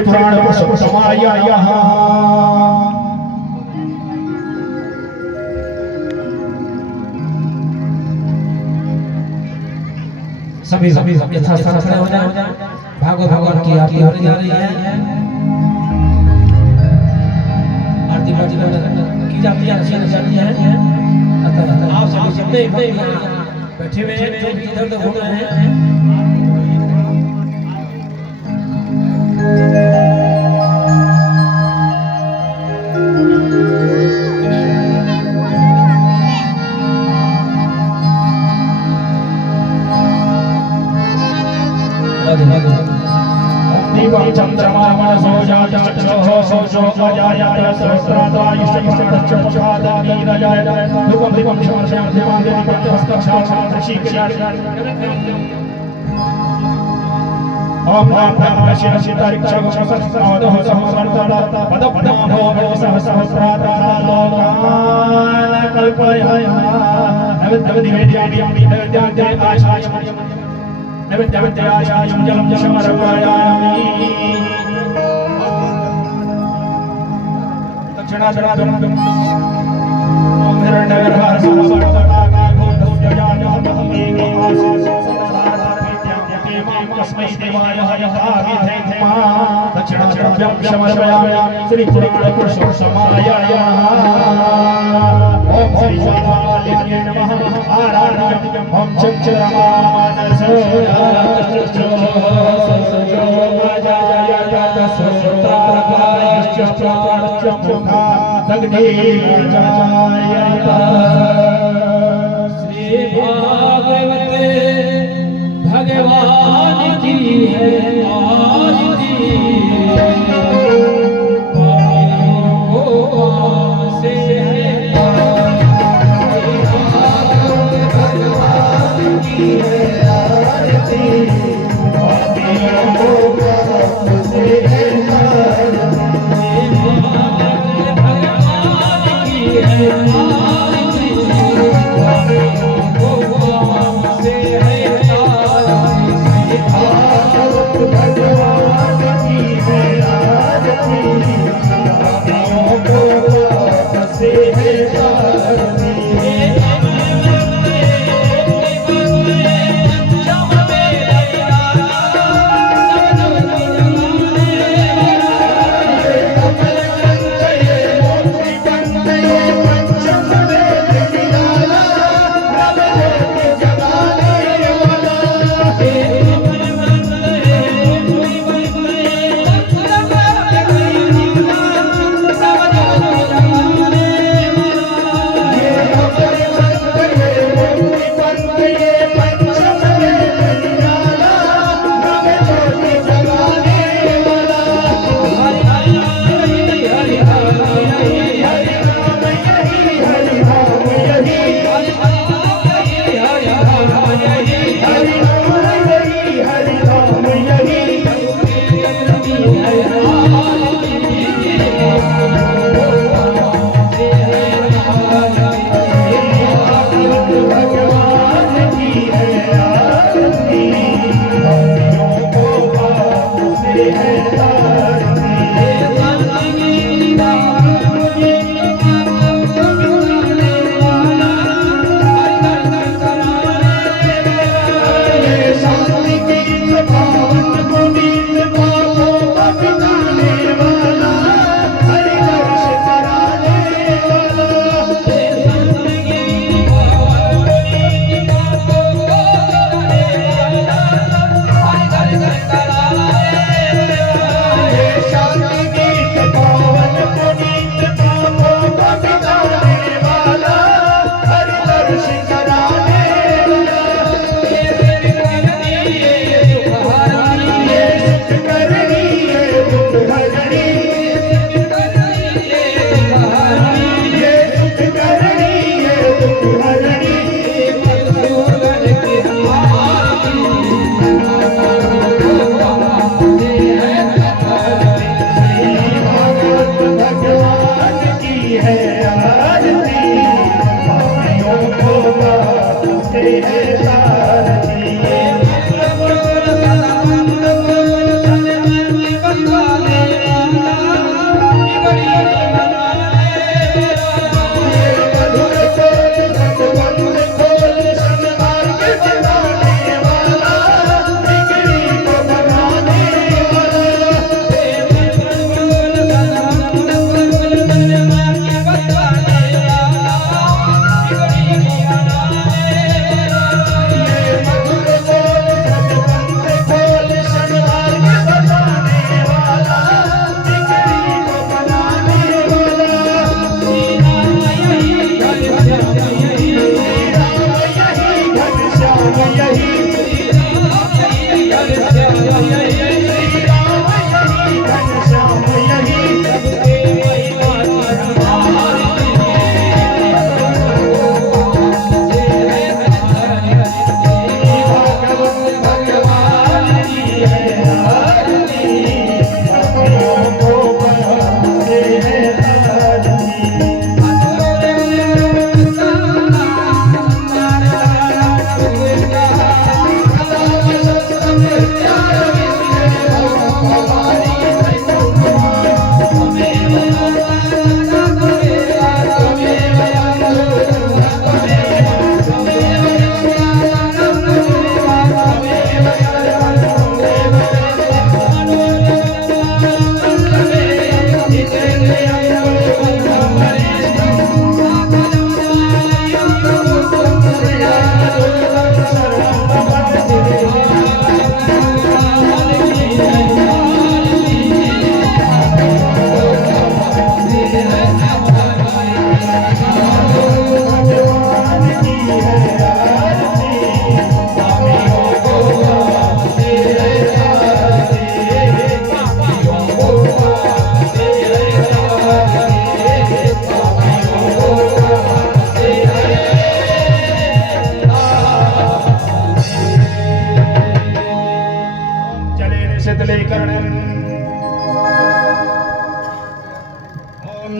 पुराण समाया यहाँ सभी यथास्थान खड़े हो जाए। भागवत भगवान की आरती होने जा रही है। आरती बाजी की जाती है, रचना जाती है। अतः आप सभी जितने बैठे हुए हैं, जो इधर घूम रहे हैं, दीपं चंद्रमा मनसो जाता चक्षुः सोचो अजायत सहस्रादायुष्यमस्तच्च मुखादनीरजाय दुःखं दीपं समर्पयामि देवादेवतास्तक्षाक्षाक्षीकजाय ओम नमः शिवशितारिक्षगोपसहस्रादः समवर्तता पदपद्मो सहस्रादालोकान् कल्पयामः नवद्यवेद्यामि नवद्यान्ते आशायम् नैवेद्यवत्यायां जलं समर्पयामि दक्षिणादरादं ओम हिरण्यगर्भः तस्मै देवाय यथाविधेयः दक्षिणाद्रव्यं समर्पयामि श्री पुराणपुरुषोत्तमाय ओम श्री स्वाहाय नमः आराधयामि ओम चक्षुरमानसो श्री भागवते भगवान की है आरती। से है भगवान की है आरती।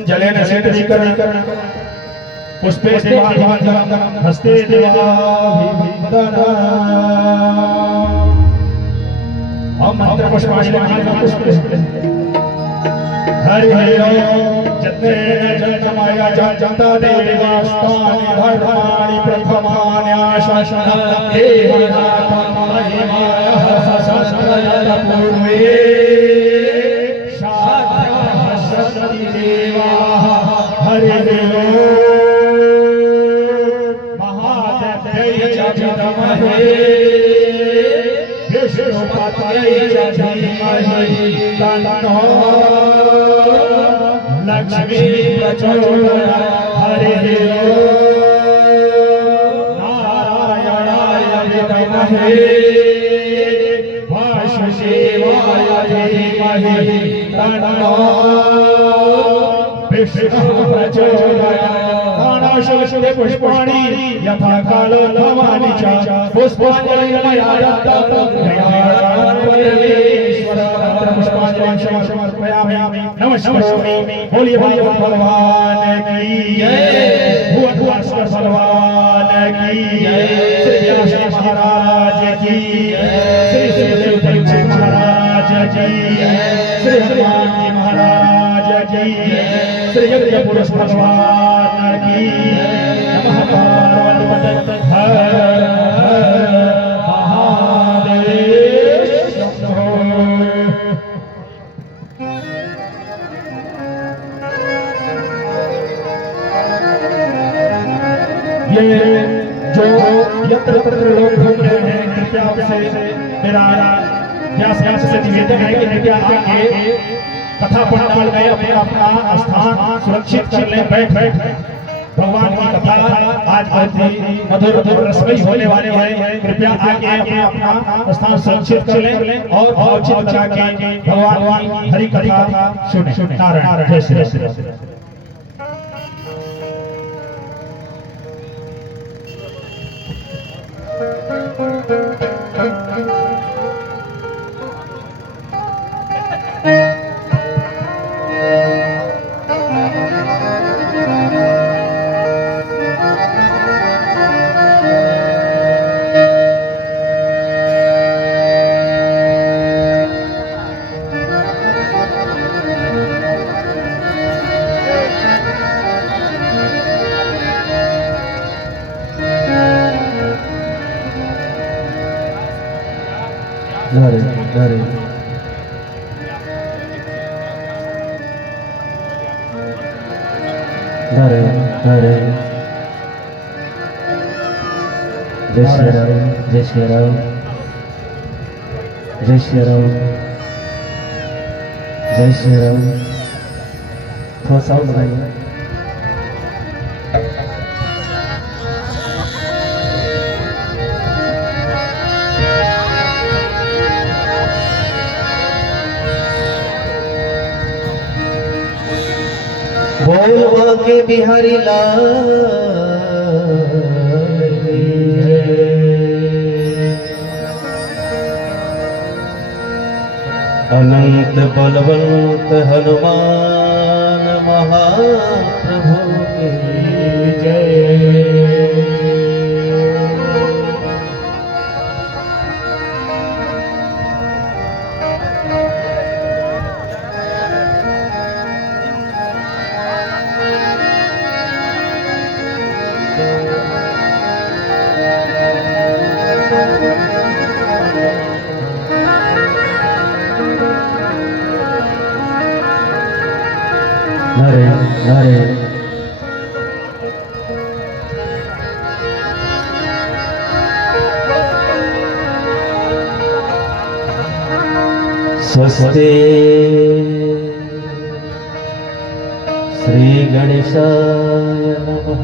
जलेन शीतलीकरण पुष्पे देवाभिवन्दनं हस्ते देवाभिवन्दनं हम मंत्र पुष्पाणि हरि हरि ओम जतेन जन्माया जनता देवास्तानि धर्माणि प्रथमान्याशासन देहनाथं महिमायः सहस्रयत पूर्वे हरि महादेव्यै च नमः विष्णुपत्यै च धीमहि तन्नो लक्ष्मी प्रचोदयात् हरि नारायणाय विद्महे वासुदेवाय धीमहि तन्नो विष्णुः प्रचोदयात् नानाशोषे पुष्पाणि यथा कालो भवानि च पुष्पाञ्जलिर्मया दत्तं पुष्पाञ्जलिं समर्पयामि नमस्करोमि बोलिए भगवान की जय भुवनेश्वर भगवान की जय श्री व्यास महाराज की जय श्री देव महाराज की जय श्री हनुमान जी महाराज की श्री यज्ञ पुरुष भगवान की नमः पार्वती हर हर महादेव ये जो यत्र तत्र लोग घूम रहे हैं कृपया आपसे मेरा व्यास से निवेदन है कि कृपया आके कथा पंडाल में अपना स्थान सुरक्षित कर लें बैठ भगवान की कथा आज बहुत ही मधुर रसमयी होने वाले हैं कृपया आके अपना स्थान सुरक्षित कर लें और औचित्य लगा के भगवान की हरि कथा सुने नारायण जय Shri Ram. Dari Jai Shri Ram, Jai Shri Ram, Jai Shri Ram, Jai Shri Ram. थोड़ा साउंड बनाइए। बोलवा के बिहारी लाल की जय। अनंत बलवंत हनुमान महाप्रभु की जय। नरे नरे स्वस्ति श्री गणेशाय नमः।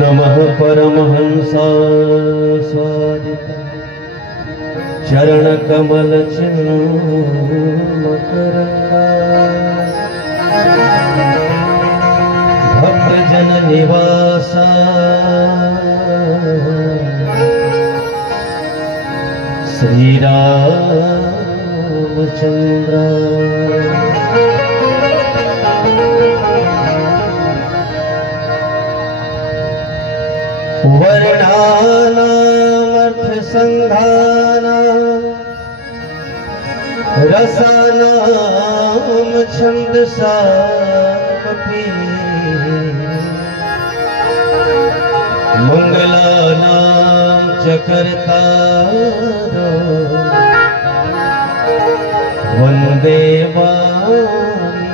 नमः परमहंसा स्वादित चरण कमल चिन्मकरंगा भक्त जन निवासा श्री रामचंद्र। वर्णानामर्थ संधानां रसानां छंदसामपि मंगलानां च कर्तारो वंदे वाणी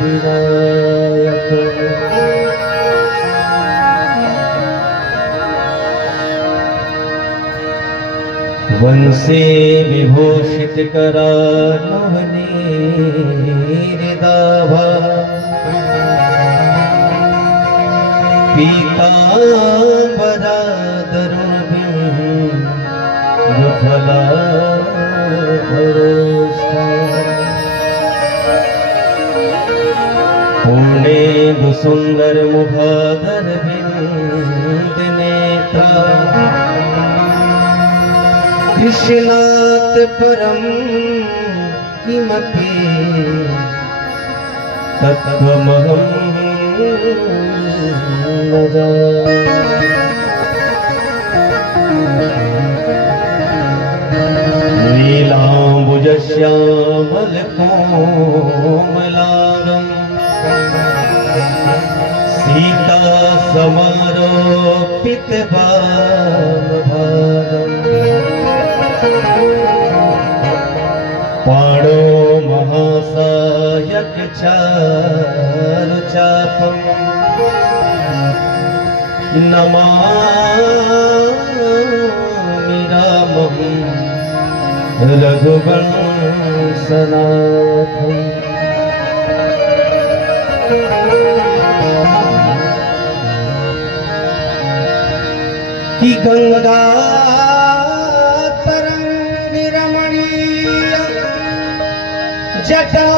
विनायकम्। वंशे विभूषित करानवनीरिदाभा पीतांबरादरुणबिंबफलाधरोष्ठा पूर्णेन्दु सुंदर मुखाधर बिंदनेत्रा कृष्णात् परं किमपि तत्त्वमहं न जाने। नीलाम्बुजश्यामलकोमलांगं सीता समारोपितवामभागम् पाणो महासायक चारुचापम् नमामि रामं रघुवंशनाथम्। कि गंगा तरंग रमणीय जटा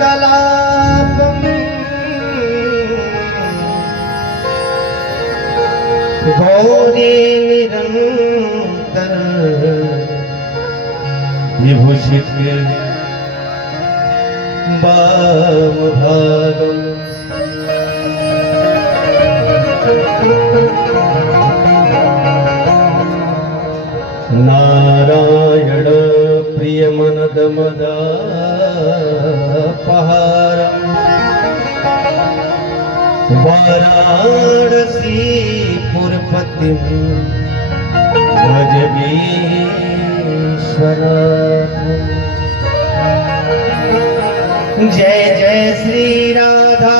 कलापम गौरी निरंतर विभूषित वामभागम् नारायण प्रियमनदमदापहारम् वाराणसीपुरपतिं भज विश्वनाथम्। जय जय श्री राधा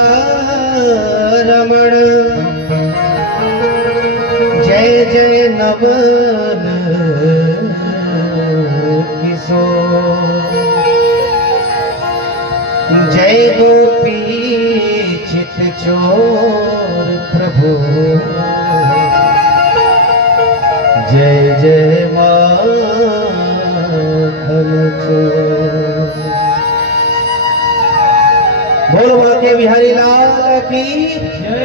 रमण जय जय नवल किशोर जय गोपी चित चोर प्रभु जय जय माखन चोर। बोलो बाके बिहारी लाल की जय।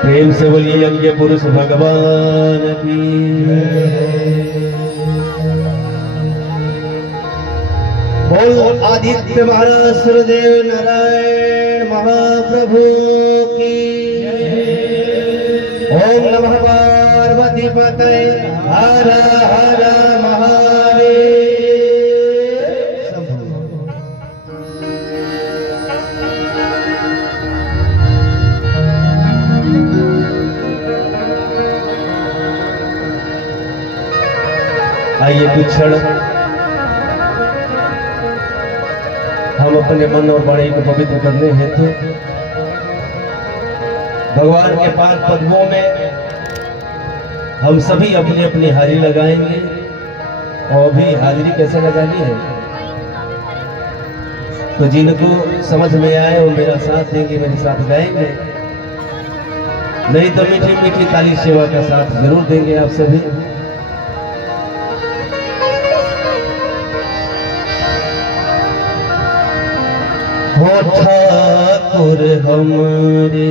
प्रेम से बोलिए यज्ञ पुरुष भगवान की बोल आदित्य महाराज सूर्यदेव नारायण महाप्रभु की ओम नमः पार्वती पतये हर हर महादेव। आइए कुछ क्षण हम अपने मन और वाणी को पवित्र करने हेतु भगवान के पांच पद्मों में हम सभी अपनी अपनी हाजिरी लगाएंगे। और भी हाजिरी कैसे लगानी है, तो जिनको समझ में आए वो मेरा साथ देंगे, मेरे साथ गाएंगे, नहीं तो मीठी मीठी ताली सेवा का साथ जरूर देंगे आप सभी। हो ठाकुर हमरे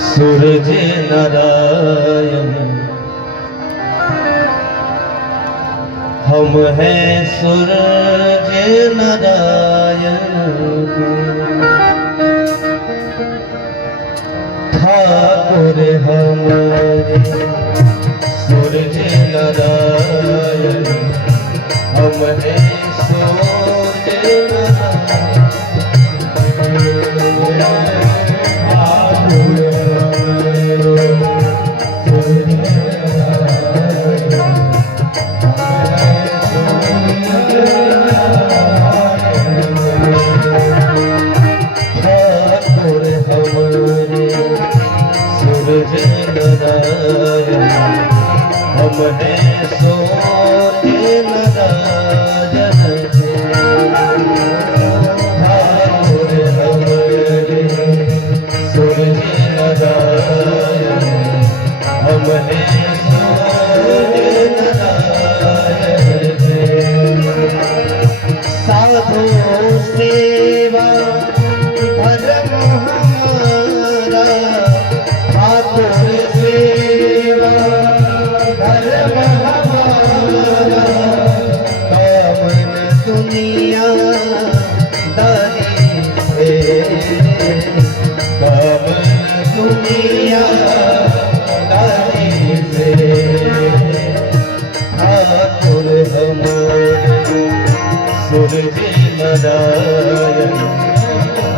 सूरज नारायण, हम हैं सूरज नारायण। ठाकुर हमारे सूरज नारायण, हम हैं सूरज नारायण। हम हैं सूरज नारायण। ठाकुर हमारे सूरज नारायण, हम हैं सूरज नारायण। साधु सेवा धर्म हमारा, ठाकुर सेवा धर्म हमारा। कामन दुनिया दारी से, कामन दुनिया दारी से। ठाकुर हमारे सूरज नारायण,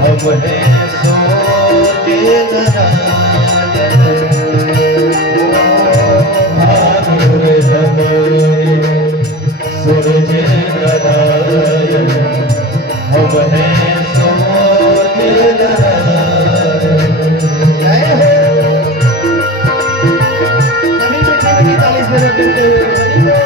हम हैं सूरज नारायण। ठाकुर हमारे सूरज नारायण, हम हैं सूरज नारायण। जय हो। सभी मीठी मीठी ताली से देते हुए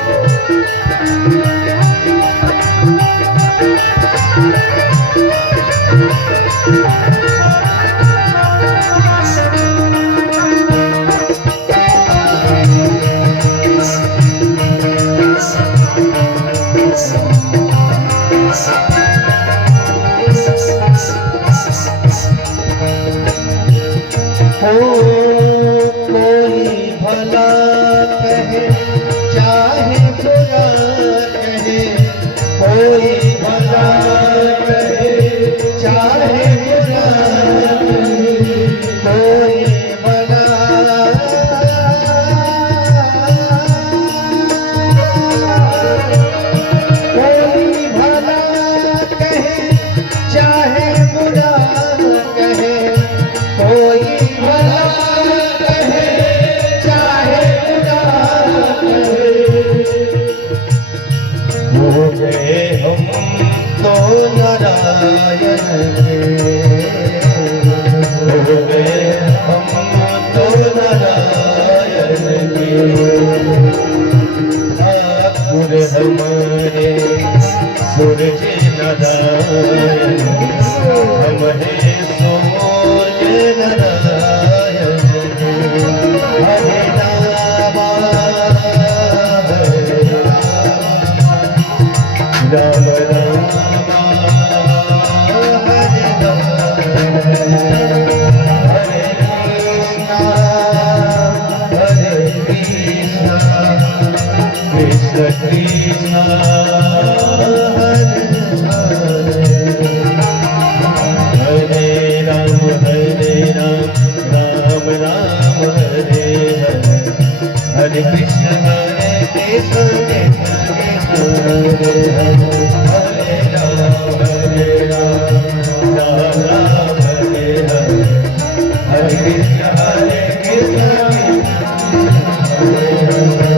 कोई भला कहे चाहे बुरा कहे, कोई भला कहे चाहे बुरा कहे, कोई भला कोई भला कहे चाहे बुरा कहे, कोई भला कहे चाहे बुरा कहे। हो गए हम तो नारायण के, हो गए हम तो नारायण के। ठाकुर हमारे सूरज नारायण, हम हैं सूरज नारायण। हरे रामा हरे राम, राम राम हरे राम। हरे कृष्णा कृष्ण कृष्ण हरे हरे। हरे राम राम राम हरे हरे। हरे कृष्ण कृष्ण कृष्ण हरे हरे। हरे राम राम राम हरे हरे। हरे कृष्ण कृष्ण हरे हरे।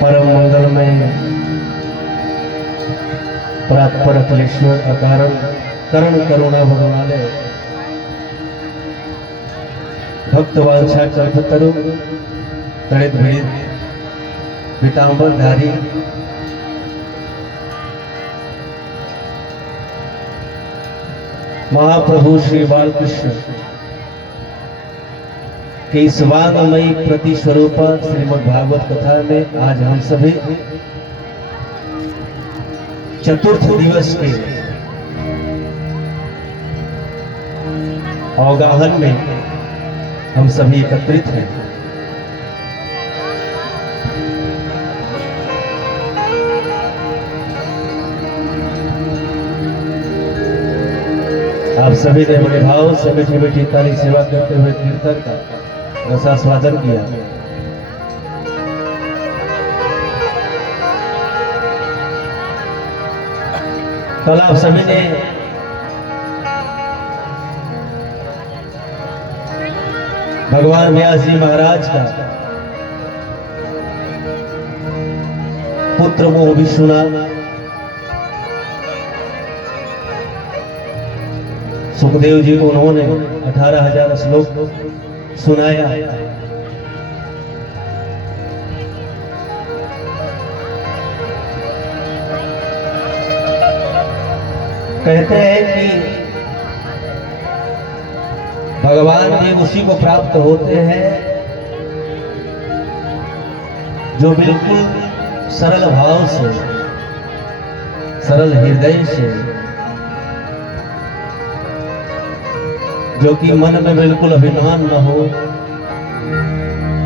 परम मंगलमय परात्पर अखिलेश्वर अकारण करण करुणा भगवाले भक्त वांछा कल्पतरु तड़ित भिड़ित पीतांबरधारी महाप्रभु श्री बालकृष्ण के इस वांगमयी प्रतिस्वरूप श्रीमद् भागवत कथा में आज हम सभी चतुर्थ दिवस के अवगाहन में हम सभी एकत्रित हैं। आप सभी ने बड़े भाव से मीठी मीठी ताली सेवा करते हुए कीर्तन का रसास्वादन किया। कल आप सभी ने भगवान व्यास जी महाराज का पुत्र मोह भी सुना। सुखदेव जी को उन्होंने 18,000 श्लोक सुनाया। कहते हैं कि भगवान भी उसी को प्राप्त होते हैं जो बिल्कुल सरल भाव से, सरल हृदय से, जो कि मन में बिल्कुल अभिमान न हो,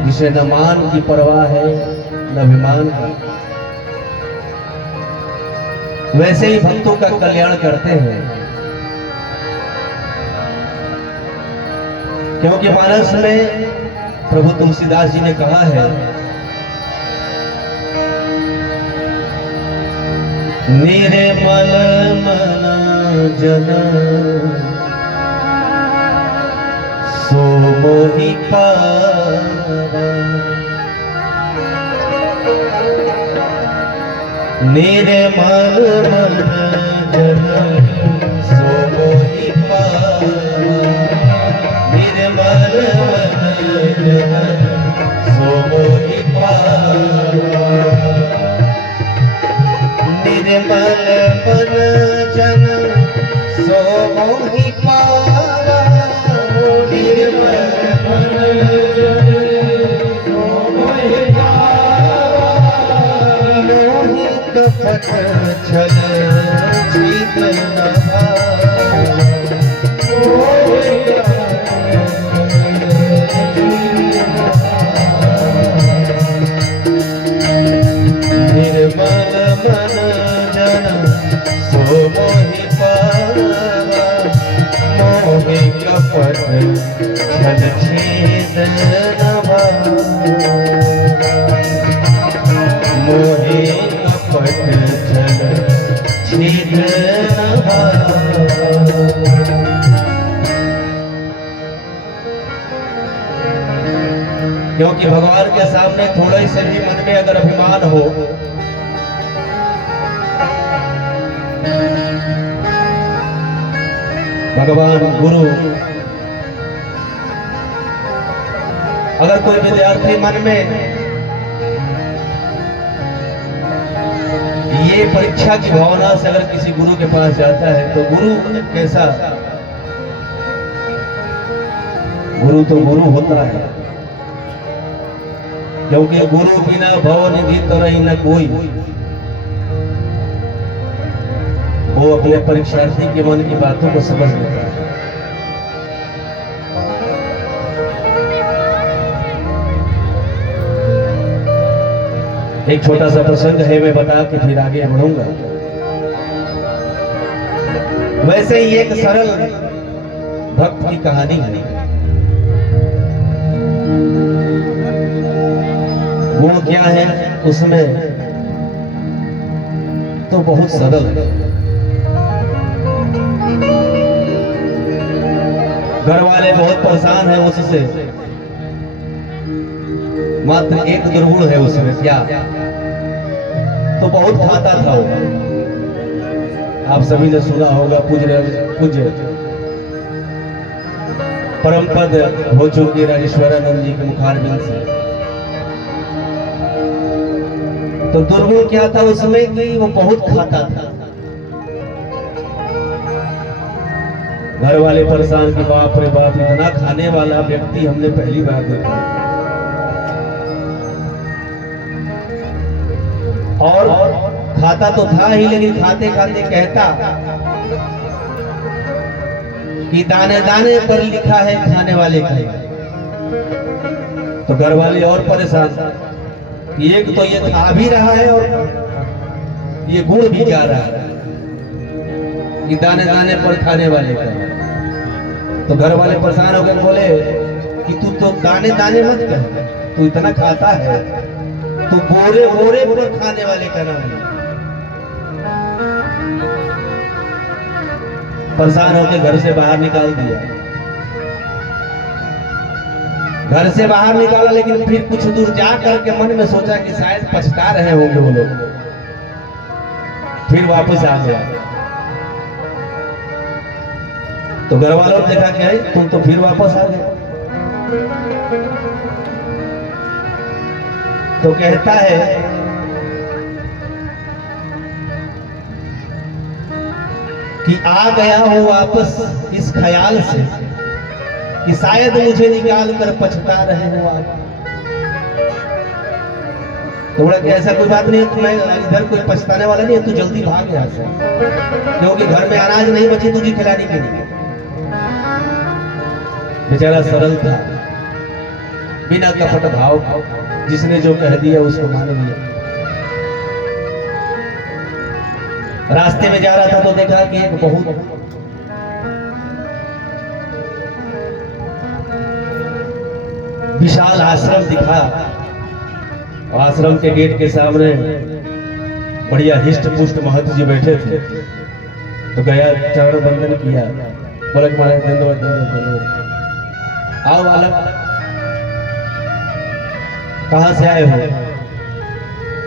जिसे न मान की परवाह है न अभिमान का, वैसे ही भक्तों का कल्याण करते हैं। क्योंकि मानस में प्रभु तुलसीदास जी ने कहा है, निर्मल मन जन सो मोहि पावा, निर्मल मन जन सो मोहि पावा, निर्मल मन जन सो मोहि पावा, निर्मल मन जन सो मोहि पावा, निर्मल मन जन सो मोहि पावा, मोहित पथ छल जीत न भावा, मोहित निर्मल मन जन सो मोहि पावा, मोहि कपट छल छेद न भावा, मोहि कपट छल छेद न भावा। क्योंकि भगवान के सामने थोड़े से भी मन में अगर अभिमान हो, भगवान गुरु, अगर कोई विद्यार्थी मन में ये परीक्षा की भावना से अगर किसी गुरु के पास जाता है, तो गुरु कैसा, गुरु तो गुरु होता है, क्योंकि गुरु बिना भव निधि तो रही न कोई। वो अपने परीक्षार्थी के मन की बातों को समझ लेता है। एक छोटा सा प्रसंग है, मैं बता के फिर आगे बढ़ूंगा। वैसे ही एक सरल भक्त की कहानी है। गुण क्या है उसमें तो बहुत सरल है। घर वाले बहुत परेशान हैं उससे, मात्र एक दुर्गुण है उसमें। क्या? तो बहुत खाता था वो। आप सभी ने सुना होगा, पूज्य परम पद हो चुके राजेश्वरानंद जी के मुखारबिंद से। तो दुर्गुण क्या था उसमें कि वो बहुत खाता था। घर वाले परेशान कि बाप रे बाप, इतना खाने वाला व्यक्ति हमने पहली बार देखा। और खाता तो था ही, लेकिन खाते खाते कहता कि दाने दाने पर लिखा है खाने वाले का। तो घर वाले और परेशान कि एक तो ये खा भी रहा है और ये गुण भी गा रहा है कि दाने दाने पर खाने वाले का। तो घर वाले परेशान होकर बोले कि तू तो दाने दाने मत कह, तू इतना खाता है, तू बोरे बोरे पर खाने वाले का नाम है। परेशान होकर घर से बाहर निकाल दिया। घर से बाहर निकाला, लेकिन फिर कुछ दूर जा करके मन में सोचा कि शायद पछता रहे होंगे वो लोग। फिर वापस आ गया। तो घर वालों ने देखा कि तुम तो फिर वापस आ गए। तो कहता है कि आ गया हूं वापस इस ख्याल से कि शायद मुझे निकाल कर पछता रहे हो आप। तो बोला कि ऐसा कोई बात नहीं है, तुम्हें इधर कोई पछताने वाला नहीं है, तू जल्दी भाग यहाँ से, क्योंकि घर में अनाज नहीं बची तुझे खिलाने के लिए। बेचारा सरल था, बिना कपट भाव, जिसने जो कह दिया उसको मान लिया। रास्ते में जा रहा था तो देखा कि एक बहुत विशाल आश्रम दिखा। और आश्रम के गेट के सामने बढ़िया हिष्ट पुष्ट महंत जी बैठे थे। तो गया, चरण बंदन किया, बोला कि महाराज धन्यवाद धन्यवाद, आओ बालक, कहां से आए हो?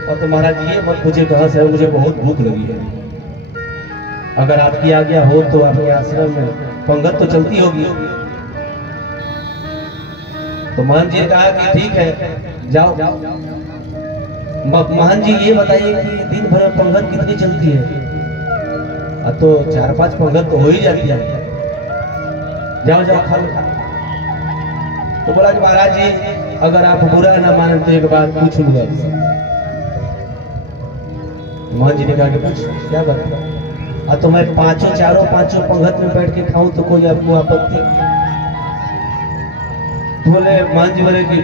और तो महाराज ये मत पूछे कहां से आए, मुझे बहुत भूख लगी है। अगर आपकी आज्ञा हो तो आपके आश्रम में पंगत तो चलती होगी। तो महंत जी ने कहा कि ठीक है जाओ। महंत जी ये बताइए कि दिन भर में पंगत कितनी चलती है? तो 4-5 पंगत तो हो ही जाती है। जाओ जाओ खा लो। तो बोला कि महाराज जी अगर आप बुरा ना माने तो एक बात पूछ लूंगा। महंत जी ने कहा कि पूछ, क्या बात है? तो मैं चारों पांचों पंगत में बैठ के खाऊं तो कोई आपको आपत्ति? बोले महंत जी बोले कि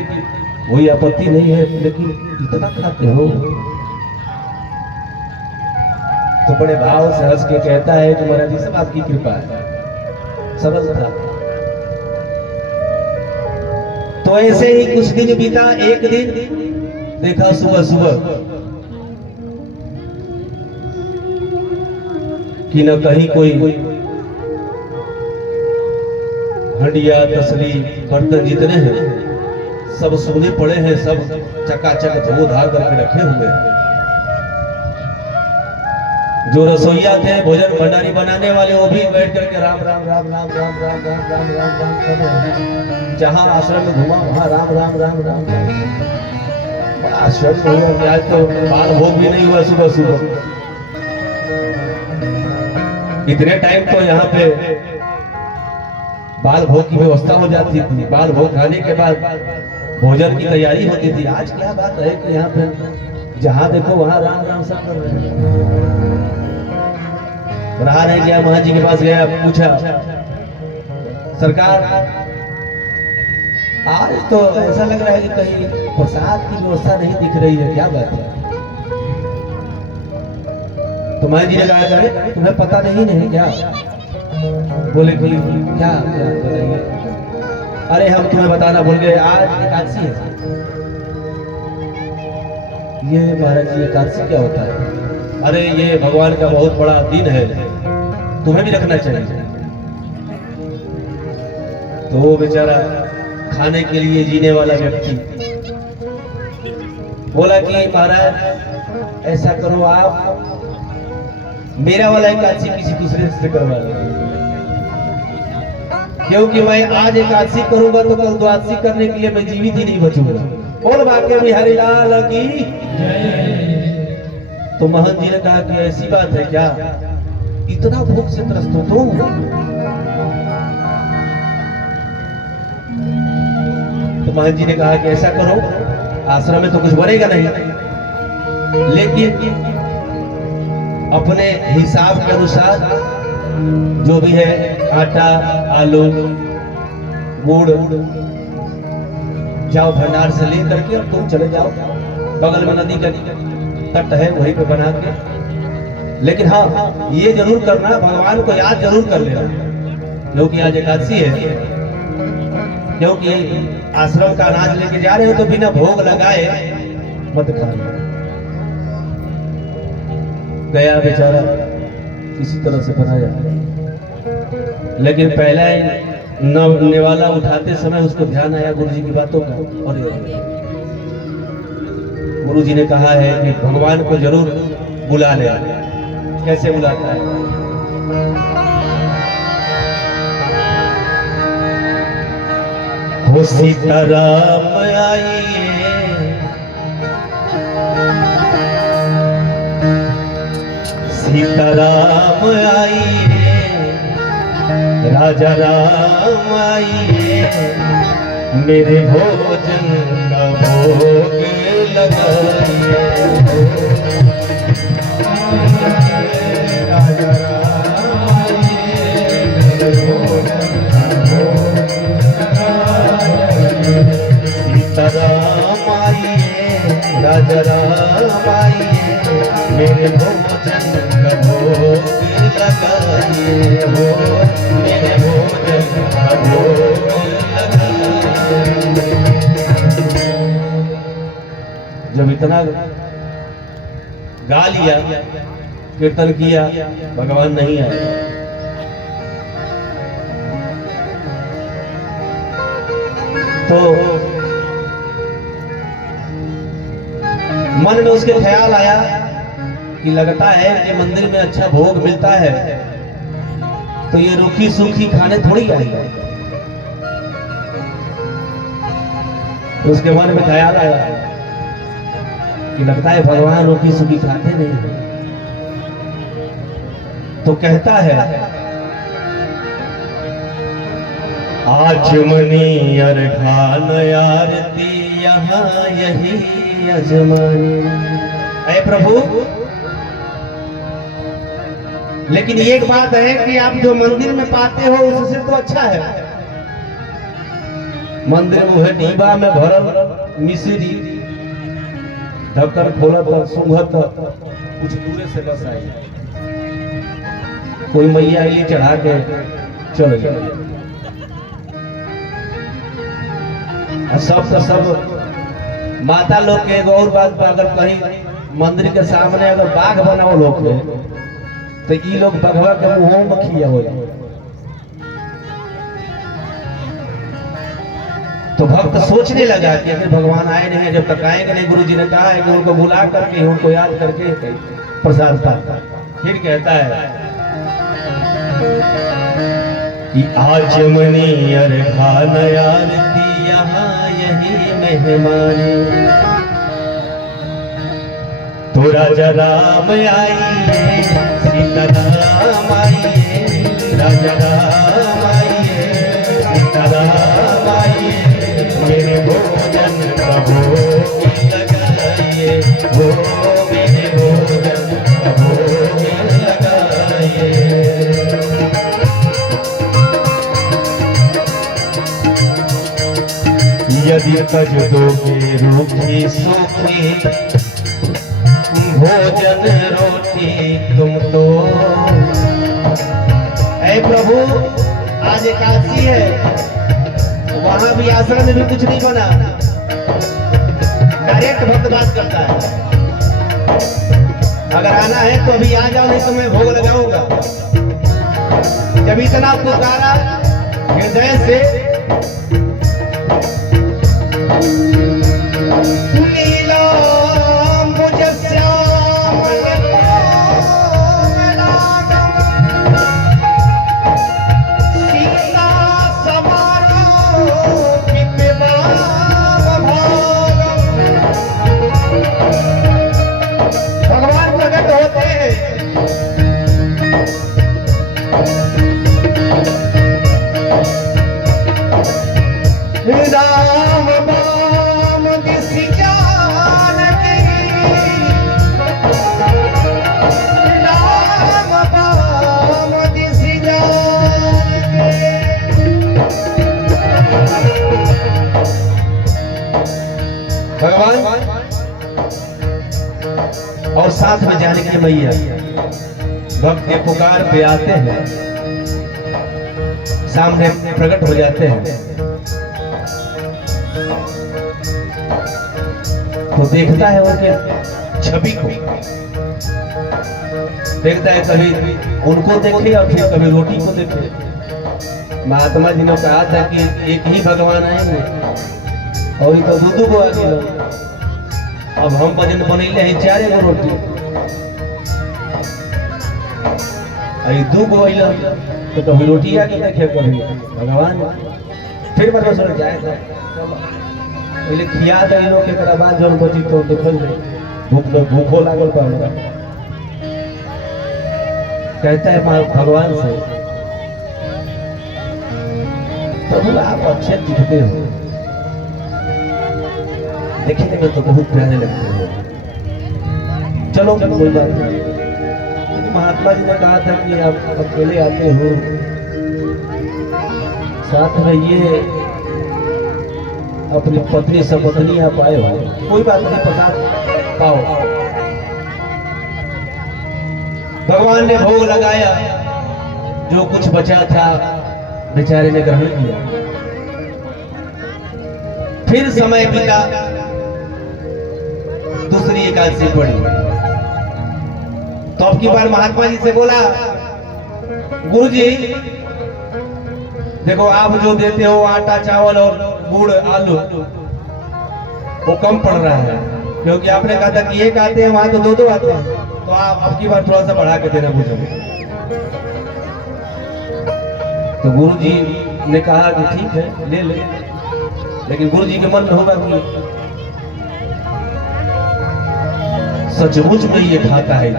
कोई आपत्ति नहीं है, लेकिन इतना खाते हो? तो बड़े भाव से हंस के कहता है कि महाराज जी सब आपकी कृपा है, सरल था। तो ऐसे ही कुछ दिन बीता। एक दिन देखा सुबह सुबह कि न कहीं कोई हंडिया तसली बर्तन जितने हैं सब सोने पड़े हैं, सब चकाचक धो धा करके रखे हुए हैं। जो रसोईया थे, भोजन भंडारी बनाने वाले, वो भी बैठ करके राम राम राम राम राम राम राम राम राम राम कर रहे हैं। जहां आश्रम में घुमा वहां राम राम राम राम राम। बड़ा आश्चर्य हुआ कि आज तो बाल भोग भी नहीं हुआ सुबह सुबह। इतने टाइम तो यहाँ पे बाल भोग की व्यवस्था हो जाती थी। बाल भोग खाने के बाद भोजन की तैयारी होती थी। आज क्या बात है कि यहाँ पे जहाँ देखो वहाँ राम राम सब कर रहे हैं। रहा नहीं गया, महाराज जी के पास गया, पूछा सरकार आज तो ऐसा लग रहा है कि कहीं प्रसाद की व्यवस्था नहीं दिख रही है, क्या बात है? तो महाराज जी ने कहा अरे तुम्हें पता नहीं क्या? बोले कि क्या बताइए? अरे हम तुम्हें बताना भूल गए, आज एकादशी है। ये महाराज जी एकादशी क्या होता है? अरे ये भगवान का बहुत बड़ा दिन है, तुम्हें भी रखना चाहिए। तो वो बेचारा खाने के लिए जीने वाला व्यक्ति बोला कि महाराज ऐसा करो, आप मेरा वाला एकादशी किसी दूसरे से करवा लो, क्योंकि मैं आज एकादशी करूंगा तो कल द्वादशी करने के लिए मैं जीवित ही नहीं बचूंगा। बोल बाकी बिहारी लाल की। तो महंत जी ने कहा कि ऐसी बात है क्या? इतना भूख से त्रस्त हो तुम? तो महंत जी ने कहा कि ऐसा करो, आश्रम में तो कुछ बनेगा नहीं, लेकिन अपने हिसाब के अनुसार जो भी है आटा, आलू, गुड़ जाओ भंडार से ले करके और तुम चले जाओ, बगल में नदी का तट है वहीं पे बना के। लेकिन हाँ ये जरूर करना, भगवान को याद जरूर कर लेना, क्योंकि आज एकादशी है। क्योंकि आश्रम का अनाज लेके जा रहे हो तो बिना भोग लगाए मत खाना। गया बेचारा किसी तरह से बनाया, लेकिन पहला निवाला उठाते समय उसको ध्यान आया गुरु जी की बातों का। और गुरु जी ने कहा है कि भगवान को जरूर बुला ले। कैसे बुलाता है? हो सीताराम आइए, सीताराम आइए, राजा राम आइए, मेरे भोजन का भोग लगाइए। राजा राम आइए, मेरे भोजन का भोग लगाइए। सीताराम आइए, राजा राम आइए, मेरे भोजन का भोग लगाइए। हो मेरे भोजन का भोग लगाइए। जब इतना गा लिया, कीर्तन किया, भगवान नहीं आए। तो मन में उसके ख्याल आया कि लगता है कि मंदिर में अच्छा भोग मिलता है तो ये रूखी सूखी खाने थोड़ी आएगा। उसके मन में ख्याल आया कि लगता है भगवान रूखी सूखी खाते नहीं। तो कहता है आचमनी अरघान आरती यहाँ यही अजमानी। ऐ प्रभु, लेकिन एक बात है कि आप जो मंदिर में पाते हो उससे तो अच्छा है। मंदिर में है डीबा में भरल मिश्री, ढक्कन खोलत सूंघत कुछ दूरे से बस आई, कोई मैया आईली चढ़ा के चल गए। सब माता लोग के एगो और बात पर, अगर कहीं मंदिर के सामने अगर बाघ बनाओ लोग के तो ई लोग बघवा के मुंह में खिया हो। तो भक्त सोचने लगा कि अगर भगवान आए नहीं, जब तक आएंगे नहीं, गुरु जी ने कहा है कि उनको बुला करके उनको याद करके प्रसाद पाता। फिर कहता है कि आचमनी अरघान आरती यहाँ यही मेहमानी। तो राजा राम आइए, सीता राम आइए, राजा राम आइए, सीता राम आइए, मेरे भोजन प्रभु लगाइए, हो मेरे भोजन प्रभु लगाइए। यदि तज दोगे रूखी सूखी भोजन रोटी तुम तो। ऐ प्रभु आज एकादशी है, वहां भी आश्रम में भी कुछ नहीं बना, डायरेक्ट भक्त बात करता है। अगर आना है तो अभी आ जाओ, नहीं तो मैं भोग लगाऊंगा। जब इतना पुकारा हृदय से, राम बाम दिसि जानकी, राम बाम दिसि जानकी। भगवान और साथ में जानकी मैया भक्त के पुकार पे आते हैं, सामने प्रकट हो जाते हैं। तो देखता है उनके छवि को, देखता है कभी उनको देखे और फिर कभी रोटी को देखे। महात्मा जी ने कहा था कि एक ही भगवान आएंगे और ये तो दूधू को आगे। अब हम भजन बनैले हैं 4 गो रोटी, दू गो तो कभी रोटी आगे देखे कभी भगवान। फिर मतलब सर जाए पहले खिया दे लोग के बाद जौन बची तो देखल भूखो लागल पा कहता है भगवान से, प्रभु आप अच्छे दिखते हो, देखने में तो बहुत प्यारे लगते हो, चलो कोई बात नहीं। महात्मा जी ने कहा था कि आप अकेले आते हो, साथ में ये अपनी पत्नी सपत्नी आप आए हो, कोई बात नहीं, प्रसाद पाओ। भगवान ने भोग लगाया, जो कुछ बचा था बेचारे ने ग्रहण किया। फिर समय बीता, दूसरी एकादशी पड़ी। तो अब की बार महात्मा जी से बोला, गुरु जी देखो आप जो देते हो आटा चावल और गुड़ आलू वो कम पड़ रहा है, क्योंकि आपने कहा था कि एक आते हैं वहां तो 2 आते हैं, तो आप अब की बार थोड़ा सा बढ़ा के देना मुझे। तो गुरु जी ने कहा कि ठीक है ले ले, लेकिन गुरु जी के मन में होगा कि सचमुच में ये खाता है।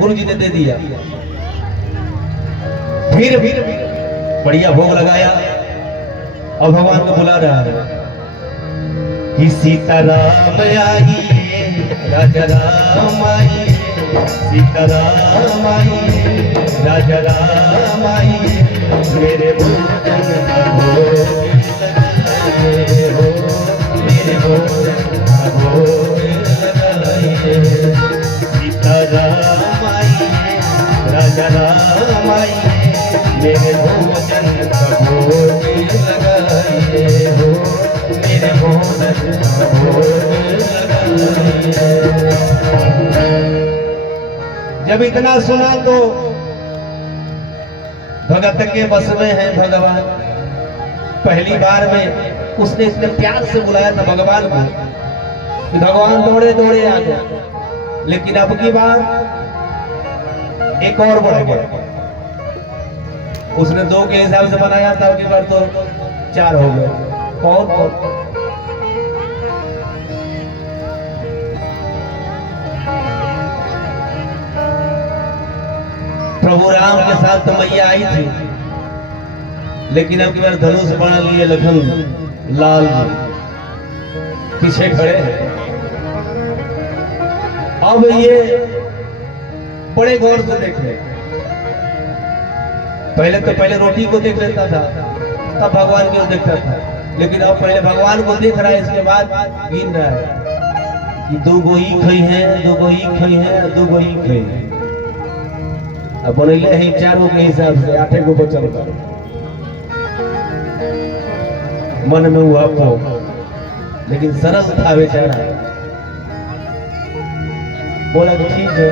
गुरु जी ने दे दिया। फिर बढ़िया भोग लगाया और भगवान को बुला रहा है कि सीताराम आई, राजा राम आई, सीताराम आई, राजा राम आई, मेरे भोजन भोग लगाइए, हो मेरे भोजन भोग लगाइए। सीताराम आई, राजा राम आई, मेरे भोजन भोग लगाइए, हो मेरे भोजन भोग लगाइए। जब इतना सुना तो भगत के बस में है भगवान। पहली बार में उसने इतने प्यार से बुलाया था भगवान को कि भगवान दौड़े दौड़े आ गए, लेकिन अब की बार एक और बढ़ गया। उसने 2 के हिसाब से बनाया था, अब की बार तो 4 हो गए। कौन प्रभु राम के साथ तो मैया आई थी, लेकिन अब की बार धनुष बाण लिए लखन लाल जी पीछे खड़े हैं। अब ये बड़े गौर से देखे, पहले रोटी को देख लेता था, तब भगवान को देखता था, लेकिन अब पहले भगवान को देख रहा है, इसके बाद गिन रहा है कि 2 गो ही खई है, 2 गो ही खई है, 2 गो ही खई है। अब बनैले है 4 गो के हिसाब से 8 गो बचल बा। मन में हुआ को, लेकिन सरल था बेचारा, बोला कि ठीक है,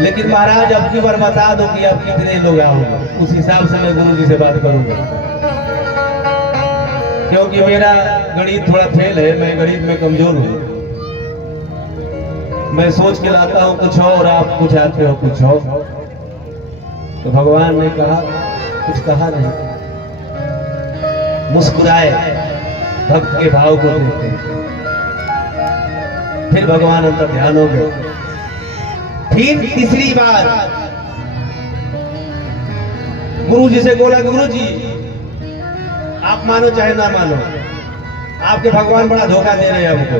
लेकिन महाराज अब की बार बता दो कि अब कितने लोग आओगे, उस हिसाब से मैं गुरु जी से बात करूंगा, क्योंकि मेरा गणित थोड़ा फेल है, मैं गणित में कमजोर हूँ। मैं सोच के लाता हूँ कुछ और, आप कुछ आते हो कुछ और। तो भगवान ने कहा, कुछ कहा नहीं, मुस्कुराए, भक्त के भाव को देखते। फिर भगवान अंतर ध्यान हो गए। फिर तीसरी बार गुरु जी से बोला, गुरु जी आप मानो चाहे ना मानो, आपके भगवान बड़ा धोखा दे रहे हैं हमको।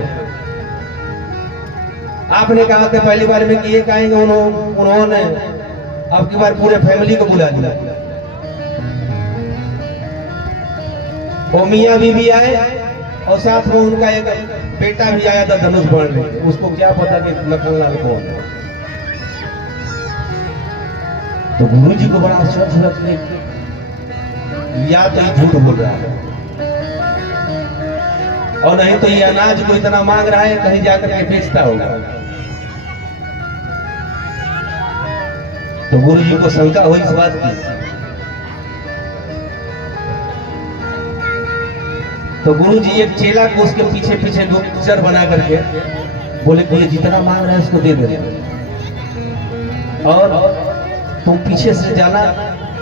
आपने कहा था पहली बार में कि ये कहेंगे, उन्होंने अब की बार पूरे फैमिली को बुला लिया। वो मियाँ बीवी आए और साथ में उनका एक बेटा भी आया था धनुष बाण में, उसको क्या पता कि लखनलाल कौन है। तो गुरु जी को बड़ा आश्चर्य लगता है, या तो ये झूठ बोल रहा है और नहीं तो ये अनाज को इतना मांग रहा है, कहीं जाकर के बेचता होगा। तो गुरु जी को शंका हुई इस बात की। तो गुरु जी एक चेला को उसके पीछे पीछे गुप्तचर बना करके बोले कि ये जितना मांग रहा है उसको दे दे, और तुम पीछे से जाना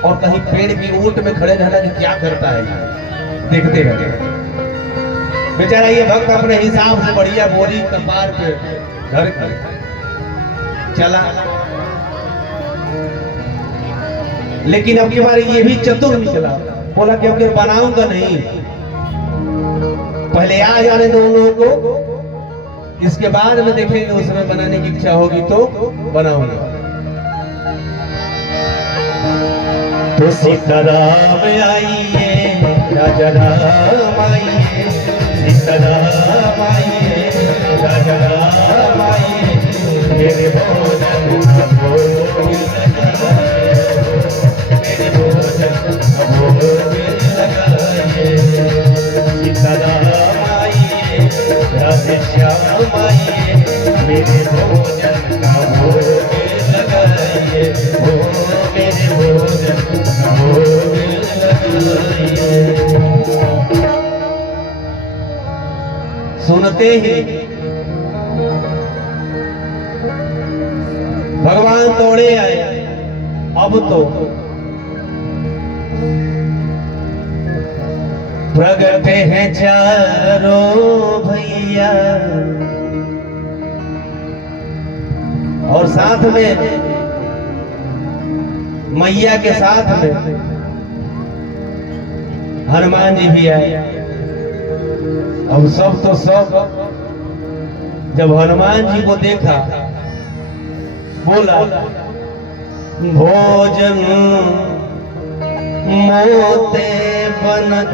और कहीं पेड़ की ऊंट में खड़े रहना कि क्या करता है, देखते रहना। बेचारा ये भक्त अपने हिसाब से बढ़िया बोरी कपार पे धर के चला, लेकिन अब की बार ये भी चतुर निकला। बोला कि अब बनाऊंगा नहीं, पहले आ जाने दो उन लोगों को, इसके बाद में देखेंगे, उसमें बनाने की इच्छा होगी तो बनाऊंगा। तो सीताराम आइए, राजा राम आइए, सीताराम आइए, राजा राम आइए, मेरे भोजन भोग लगाइए, मेरे भोजन भोग लगाइए। सीताराम आइए, राधे श्याम आइए, मेरे भोजन का भोग लगाइए, ओ मेरे भोजन का भोग लगाइए। सुनते ही भगवान दौड़े आए। अब तो प्रगट हैं चारों भैया, और साथ में मैया के साथ में हनुमान जी भी आए। अब सब तो सब, जब हनुमान जी को देखा, बोला भोजन मोते बनत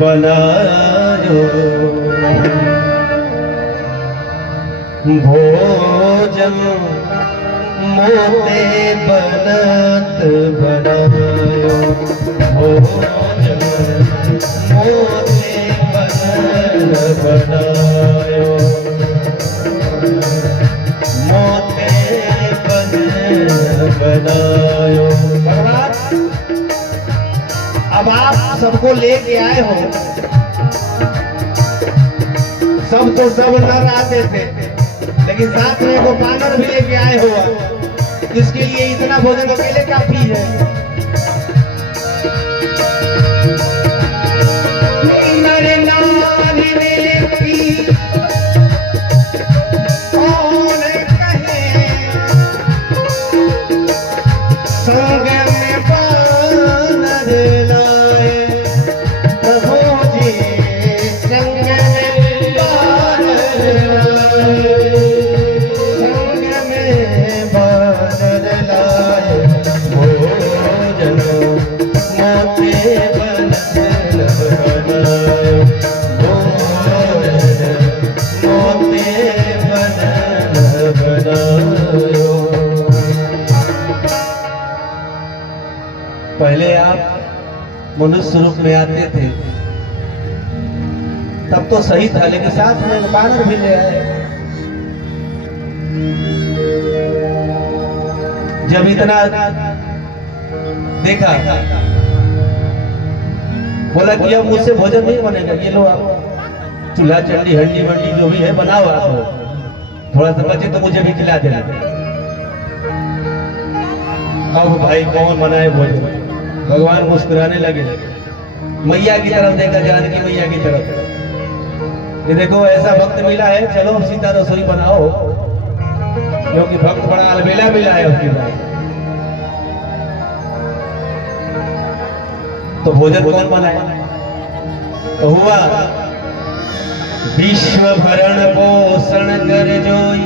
बनायो, भोजन मोते बनत बनायो, भोजन मोते बनत बनायो, मोते बनत बनायो। भगवान अब आप सबको लेके आए हो, सब तो सब नर आते थे, लेकिन साथ में वो बानर भी लेके आए हो, इसके लिए इतना भोजन अकेले काफी है। मेरे नारी ने पी कौन कहे, संग में बानर लाए, मनुष्य रूप में आते थे तब तो सही था, लेकिन साथ में बानर भी ले आए। जब इतना देखा, बोला कि अब मुझसे भोजन नहीं बनेगा, ये लो आप चूल्हा चंडी हंडी वंडी जो भी है बनाओ आप, थोड़ा सा बचे तो मुझे भी खिला देना। अब भाई कौन बनाए भोजन? भगवान मुस्कुराने लगे, मैया की तरफ देखा, जानकी मैया की तरफ, ये देखो ऐसा भक्त मिला है, चलो अब सीधा रसोई बनाओ, क्योंकि भक्त बड़ा अलबेला मिला है उसकी बात। तो भोजन कौन बनाए? तो हुआ विश्व भरण पोषण कर जोई,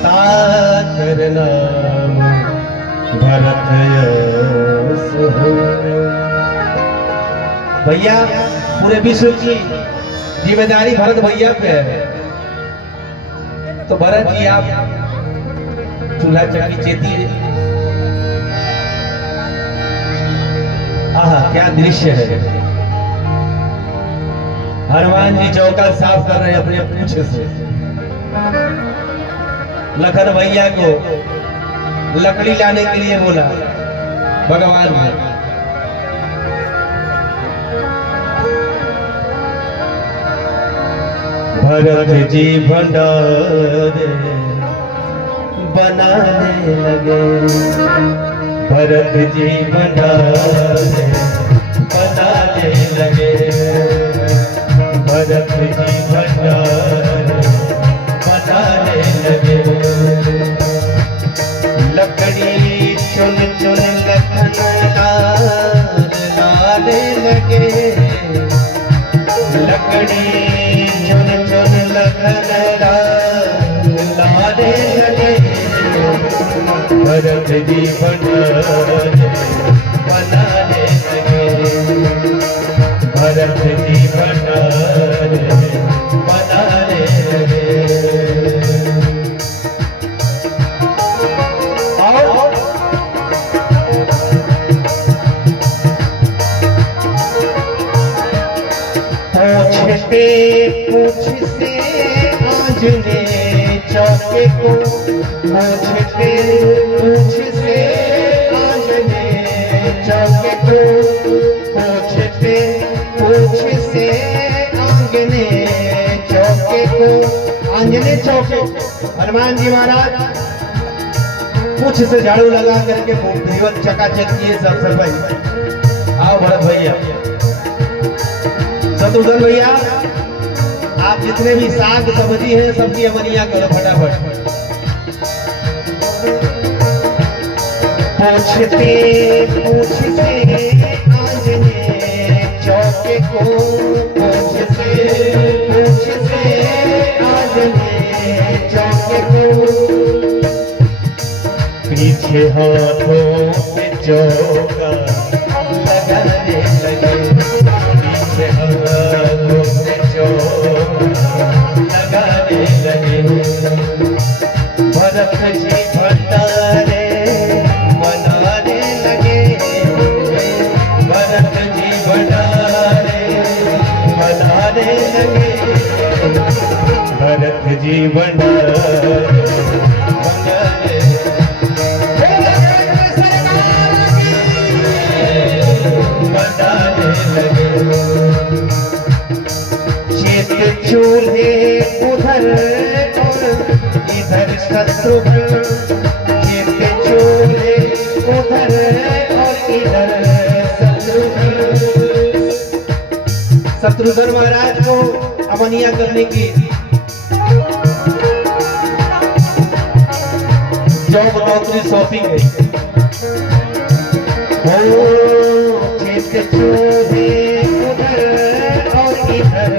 ताकर नाम भरत यश होय। भैया पूरे विश्व की जिम्मेदारी भरत भैया पे है, तो भरत जी आप चूल्हा चौकी चेती। आहा क्या दृश्य है! हनुमान जी चौका साफ कर रहे हैं अपने पूंछ से। लखन भैया को लकड़ी लाने के लिए बोला भगवान ने। भरत जी भंडारे बनाने लगे, भरत जी भंडारे बनाने लगे, भरत जी भंडारे बनाने लगे। लकड़ी चुन चुन लखन लाने लगे, लकड़ी चुन चुन लखन लाने लगे, भरत जी भंडारे बनाने लगे, भरत जी भंडारे बनाने लगे। पूछते पूछ से आंजने चौके को, पूछते पूछ से आंजने चौके को, पूछते पूछ से आंगने चौके को। आंजने चौके, हनुमान जी महाराज पूछ से झाड़ू लगा करके जीवन चकाचक किए, सब सफाई। आओ भरत भैया, शत्रुघ्न भैया, आप जितने भी साग सब्जी हैं सबकी अमनिया करो फटाफट। पूछते पूछते आंजने चौके को, पूछते पूछते आंजने चौके को, पीछे हाथों में चौका लगाने लगे, पीछे हाथों में चौका लगाने लगे। भरत जी भंडारे बनाने लगे, भरत जी भंडारे बनाने लगे, भरत जी भंडारे बनाने लगे। चेत चूल्हे उधर और इधर शत्रुघ्न, चेत चूल्हे उधर और इधर शत्रुघ्न। शत्रुघ्न महाराज को अमनिया करने की जॉब नौकरी सौंपी गई। चेत चूल्हे उधर और इधर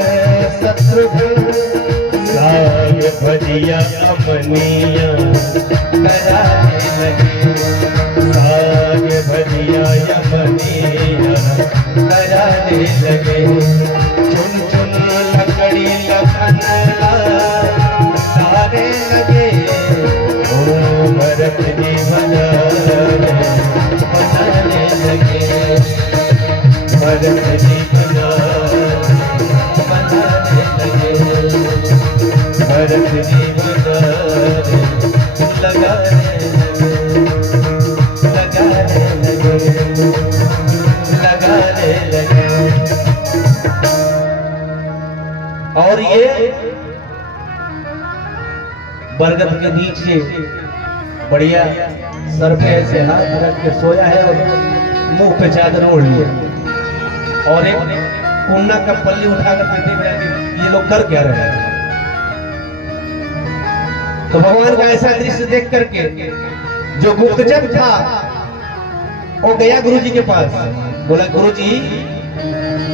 शत्रुघ्न, साग भजिया अमनिया कराने लगे, साग भजिया अमनिया कराने लगे। चुन चुन लकड़ी लखन लाने लगे, ओ भरत जी भंडारे बनाने लगे। भरत जीव लगाने लगे। और ये बरगद के नीचे बढ़िया सर पे ऐसे हाथ रख के सोया है और मुंह पे चादर ओढ़ लिया और एक कुन्ना का पल्ली उठाकर के देख रहे हैं कि ये लोग कर क्या रहे हैं। तो भगवान का ऐसा दृश्य देख करके जो गुप्तचर था वो गया गुरुजी के पास, बोला गुरुजी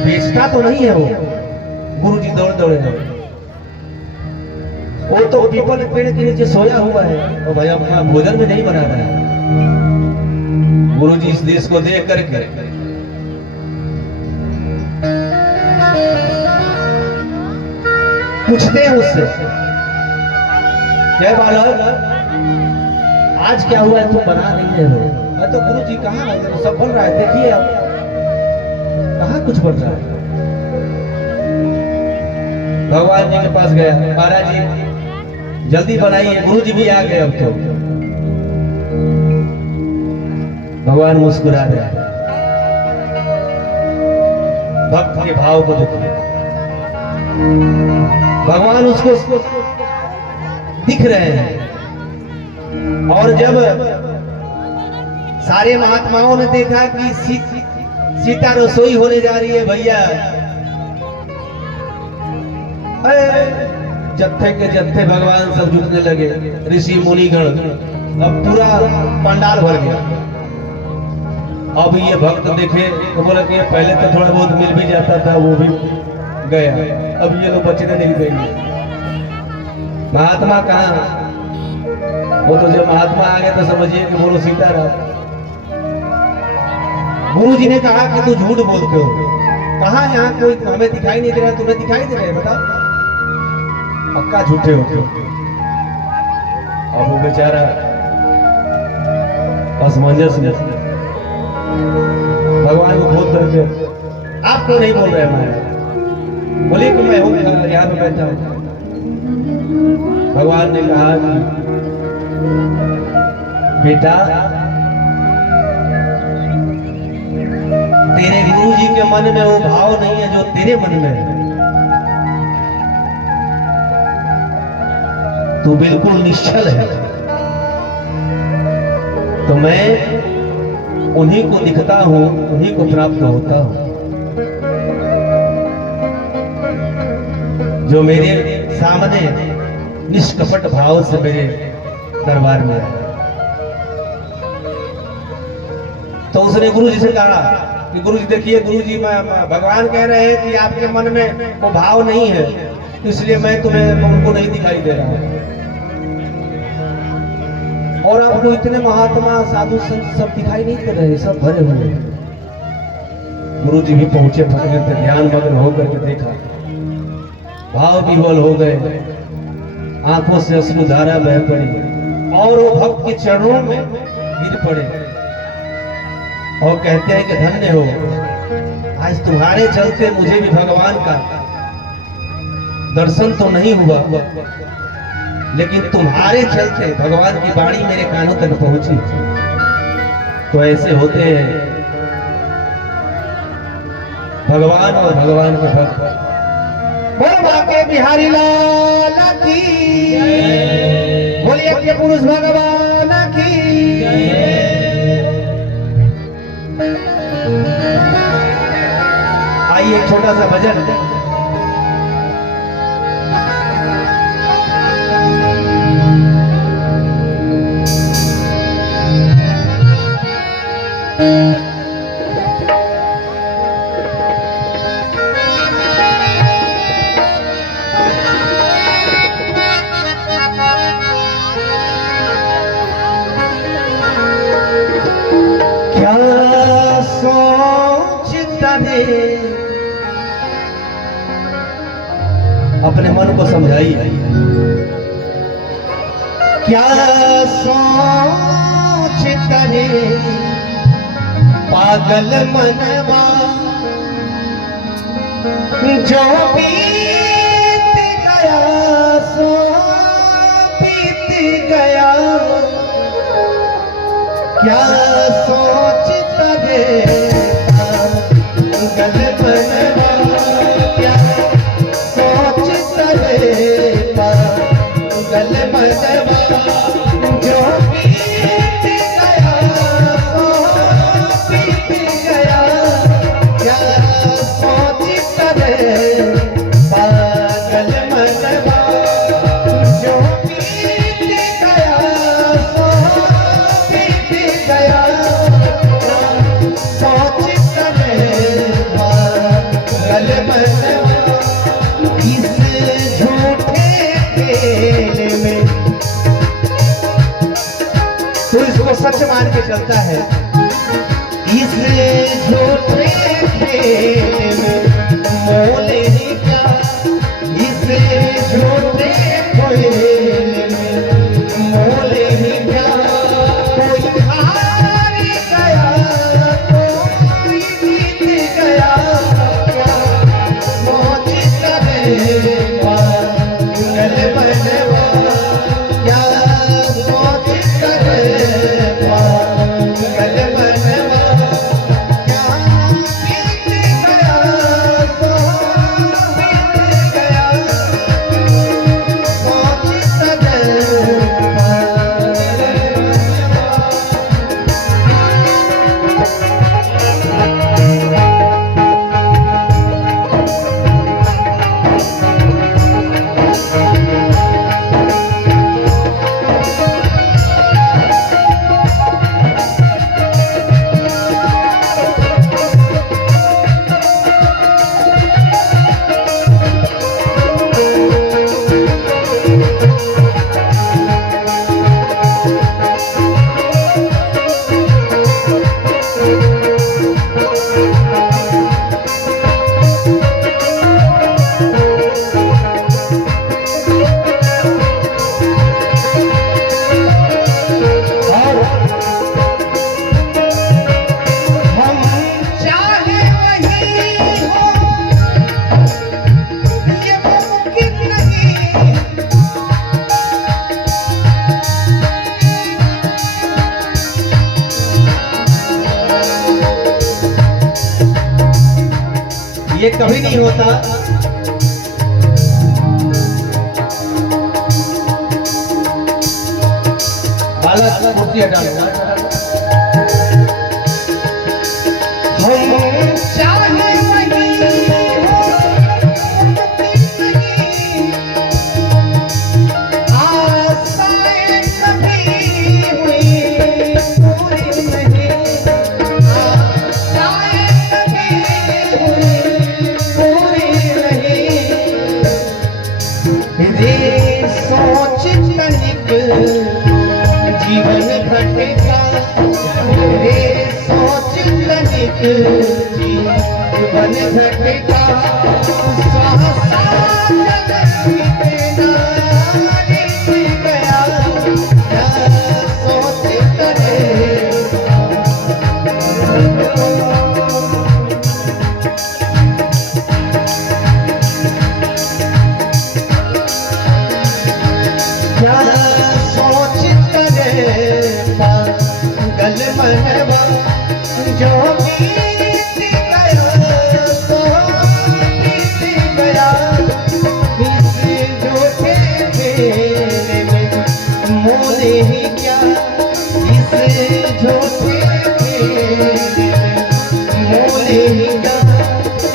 बेचता तो नहीं है वो। गुरुजी दौड़े वो तो पीपल पेड़ के नीचे सोया हुआ है और भैया अपना भोजन में नहीं बना रहा है। गुरुजी इस देश को देख करके पूछते हैं उससे, क्या बालक आज क्या हुआ है, तुम बना नहीं है हो? मैं तो गुरुजी कहाँ है, तो सब बन रहा है, देखिए आप कहाँ कुछ बन रहा है। भगवान जी के पास गया, महाराज जी जल्दी बनाइए, गुरुजी भी आ गए अब तो। भगवान मुस्कुरा रहे हैं, भक्त के भाव को देखिए। भगवान उसको दिख रहे हैं और जब सारे महात्माओं ने देखा कि सीता रसोई होने जा रही है, भैया जत्थे के जत्थे भगवान सब जुटने लगे, ऋषि मुनिगण, अब पूरा पंडाल भर गया। अब ये भक्त देखे तो बोला कि पहले तो थोड़ा बहुत मिल भी जाता था, वो भी गया, अब ये लोग बचने नहीं देंगे। महात्मा कहाँ, वो तो जब महात्मा आ गए तो समझिए कि बोलो सीताराम। गुरु जी ने कहा कि तू झूठ बोलते हो, कहा यहाँ कोई हमें दिखाई नहीं दे रहा, तुम्हें दिखाई दे रहा है, बताओ पक्का झूठे होते हो। और वो बेचारा असमंजस में भगवान को खोद करके, आप क्यों नहीं बोल रहे हैं? बोले कि मैं हूँ यहाँ पे बैठा हूँ। भगवान ने कहा कि बेटा तेरे गुरु जी के मन में वो भाव नहीं है जो तेरे मन में है। तू बिल्कुल निश्चल है, तो मैं उन्हीं को दिखता हूं, उन्हीं को प्राप्त होता हूं जो मेरे सामने निष्कपट भाव से मेरे दरबार में है। तो उसने गुरु जी से कहा कि गुरु जी देखिए, गुरु जी भगवान कह रहे हैं कि आपके मन में वो भाव नहीं है, इसलिए मैं तुम्हें उनको नहीं दिखाई दे रहा हूं। और आपको इतने महात्मा साधु संत सब दिखाई नहीं दे रहे, सब भरे हुए। गुरु जी भी पहुंचे, भगवान पे ध्यान मग्न होकर के देखा, भाव विवल हो गए, आंखों से अश्रुधारा बह पड़ी और वो भक्त के चरणों में गिर पड़े और कहते हैं कि धन्य हो, आज तुम्हारे चलते मुझे भी भगवान का दर्शन तो नहीं हुआ, लेकिन तुम्हारे चलते भगवान की वाणी मेरे कानों तक पहुंची। तो ऐसे होते हैं भगवान और भगवान के भक्त। बोल के बिहारी लाल की, बोलिए प्रिय पुरुष भगवान की। आइए एक छोटा सा भजन। क्या सोचता है, अपने मन को समझाइए। क्या सोचता है पागल मनवा, जो बीत गया सो क्या सोचता रे पागल बनवा, क्या सोचता रे पागल बनवा, जो बीत गया वो बीत गया, क्या सोचता रे पागल बनवा, जो बीत गया वो बीत गया, सोचता रे पागल बनवा। इस झूठे खेल में तो इसको सच मान के चलता है, इस झूठे खेल में मोल ही क्या, इस झूठे खेल में मोल ही क्या, कोई हार गया कोई जीत गया, क्या सोचता रे पागल बनवा, क्या सोचता रे पागल बनवा, क्या बीत गया तो बीत गया, सोचता रे पागल हम चाहे कहीं हो ये मुमकिन नहीं, ये कभी नहीं होता। बालक मूर्ति हटा लो। हम चाहे वही हो मुमकिन नहीं, आशाएं कभी हुई पूरी नहीं, आशाएं कभी हुई पूरी नहीं, रे सोच तनिक जीवन घटेगा, रे सोच तनिक जीवन घटेगा, सहसा बीतना बीत गया, क्या सोचता रे क्या सोचता रे पागल बनवा, जो बीत गया तो बीत गया, इस झूठे खेल में मोल ही क्या, इस झूठे खेल में मोल ही क्या,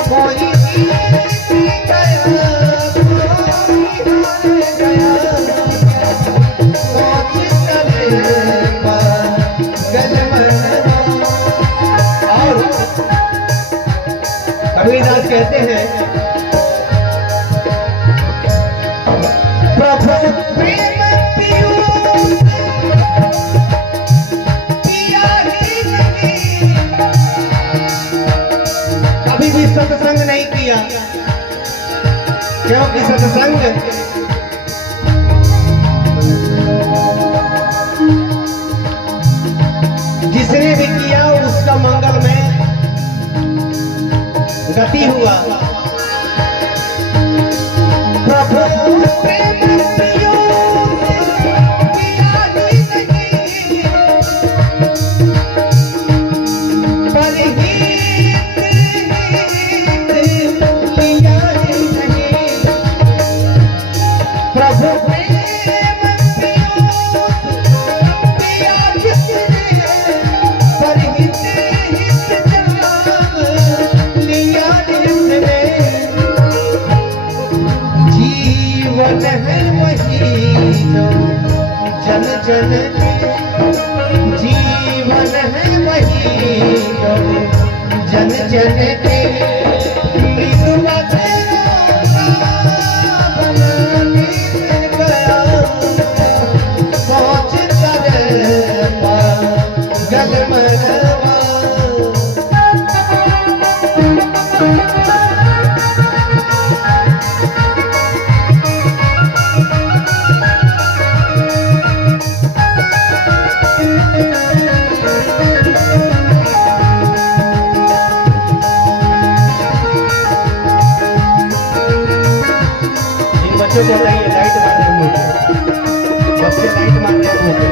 कोई जीत गया कोई हार गया, सोचता रे पागल बनवा। और कबीरदास कहते हैं, प्रभु प्रेम पीयूष पिया ही नहीं, कभी भी सत्संग नहीं किया, क्योंकि सत्संग जिसने भी किया उसका मंगलमय गति हुआ। प्रभु प्रेम पीयूष पिया ही नहीं, प्रभु प्रेम पिया जिसने परहित हित जान लिया जिसने जीवन है वही जो जन जन के जीवन है वही जो जन जन के मृदुला बनाने से गया सोच कर पागल मनवा बच्चों को बताइए लाइट मारने मुझे बच्चे लाइट मारने मुझे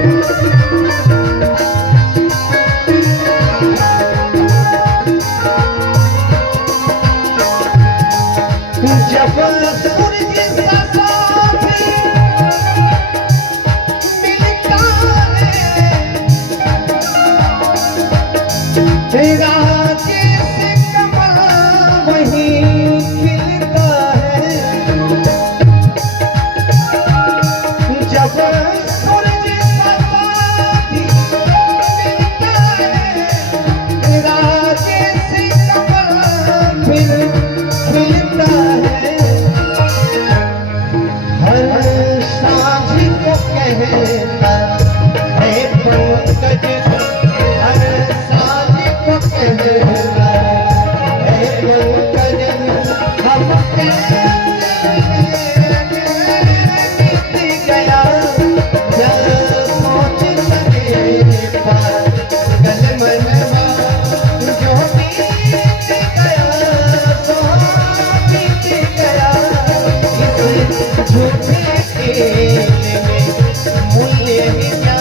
जब सूरज सा साथी मिलता है तेरा जैसे कमल वही खिलता है जब सूरज सा साथी मिलता है तेरा जैसे कमल फिर खिलता है हर सांझ को कहता है पंकज हर सांझ को कहता है पंकज हम बीत गया क्या सोच लगे पागल मनवा जो बीत गया सो बीत गया इस झूठे खेल में मूल्य ही क्या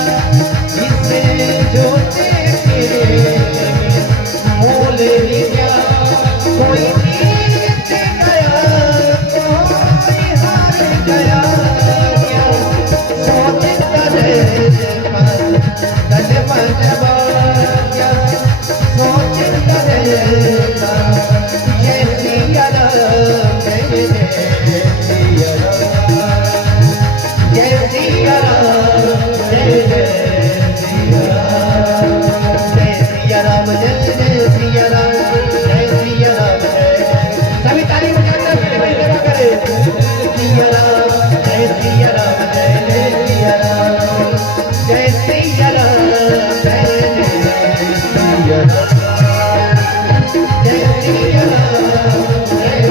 इस झूठे खेल में मूल्य ही क्या कोई जीत गया कोई हार गया क्या सोच करे पागल मनवा क्या सोच करे जय सिया राम जय सिया राम जय सिया राम जय सिया राम जय सिया राम जय सिया राम जय सिया राम सभी ताली बजाकर मेरे सेवा करें सिया राम जय सिया राम जय सिया राम जय सिया राम जय सिया राम जय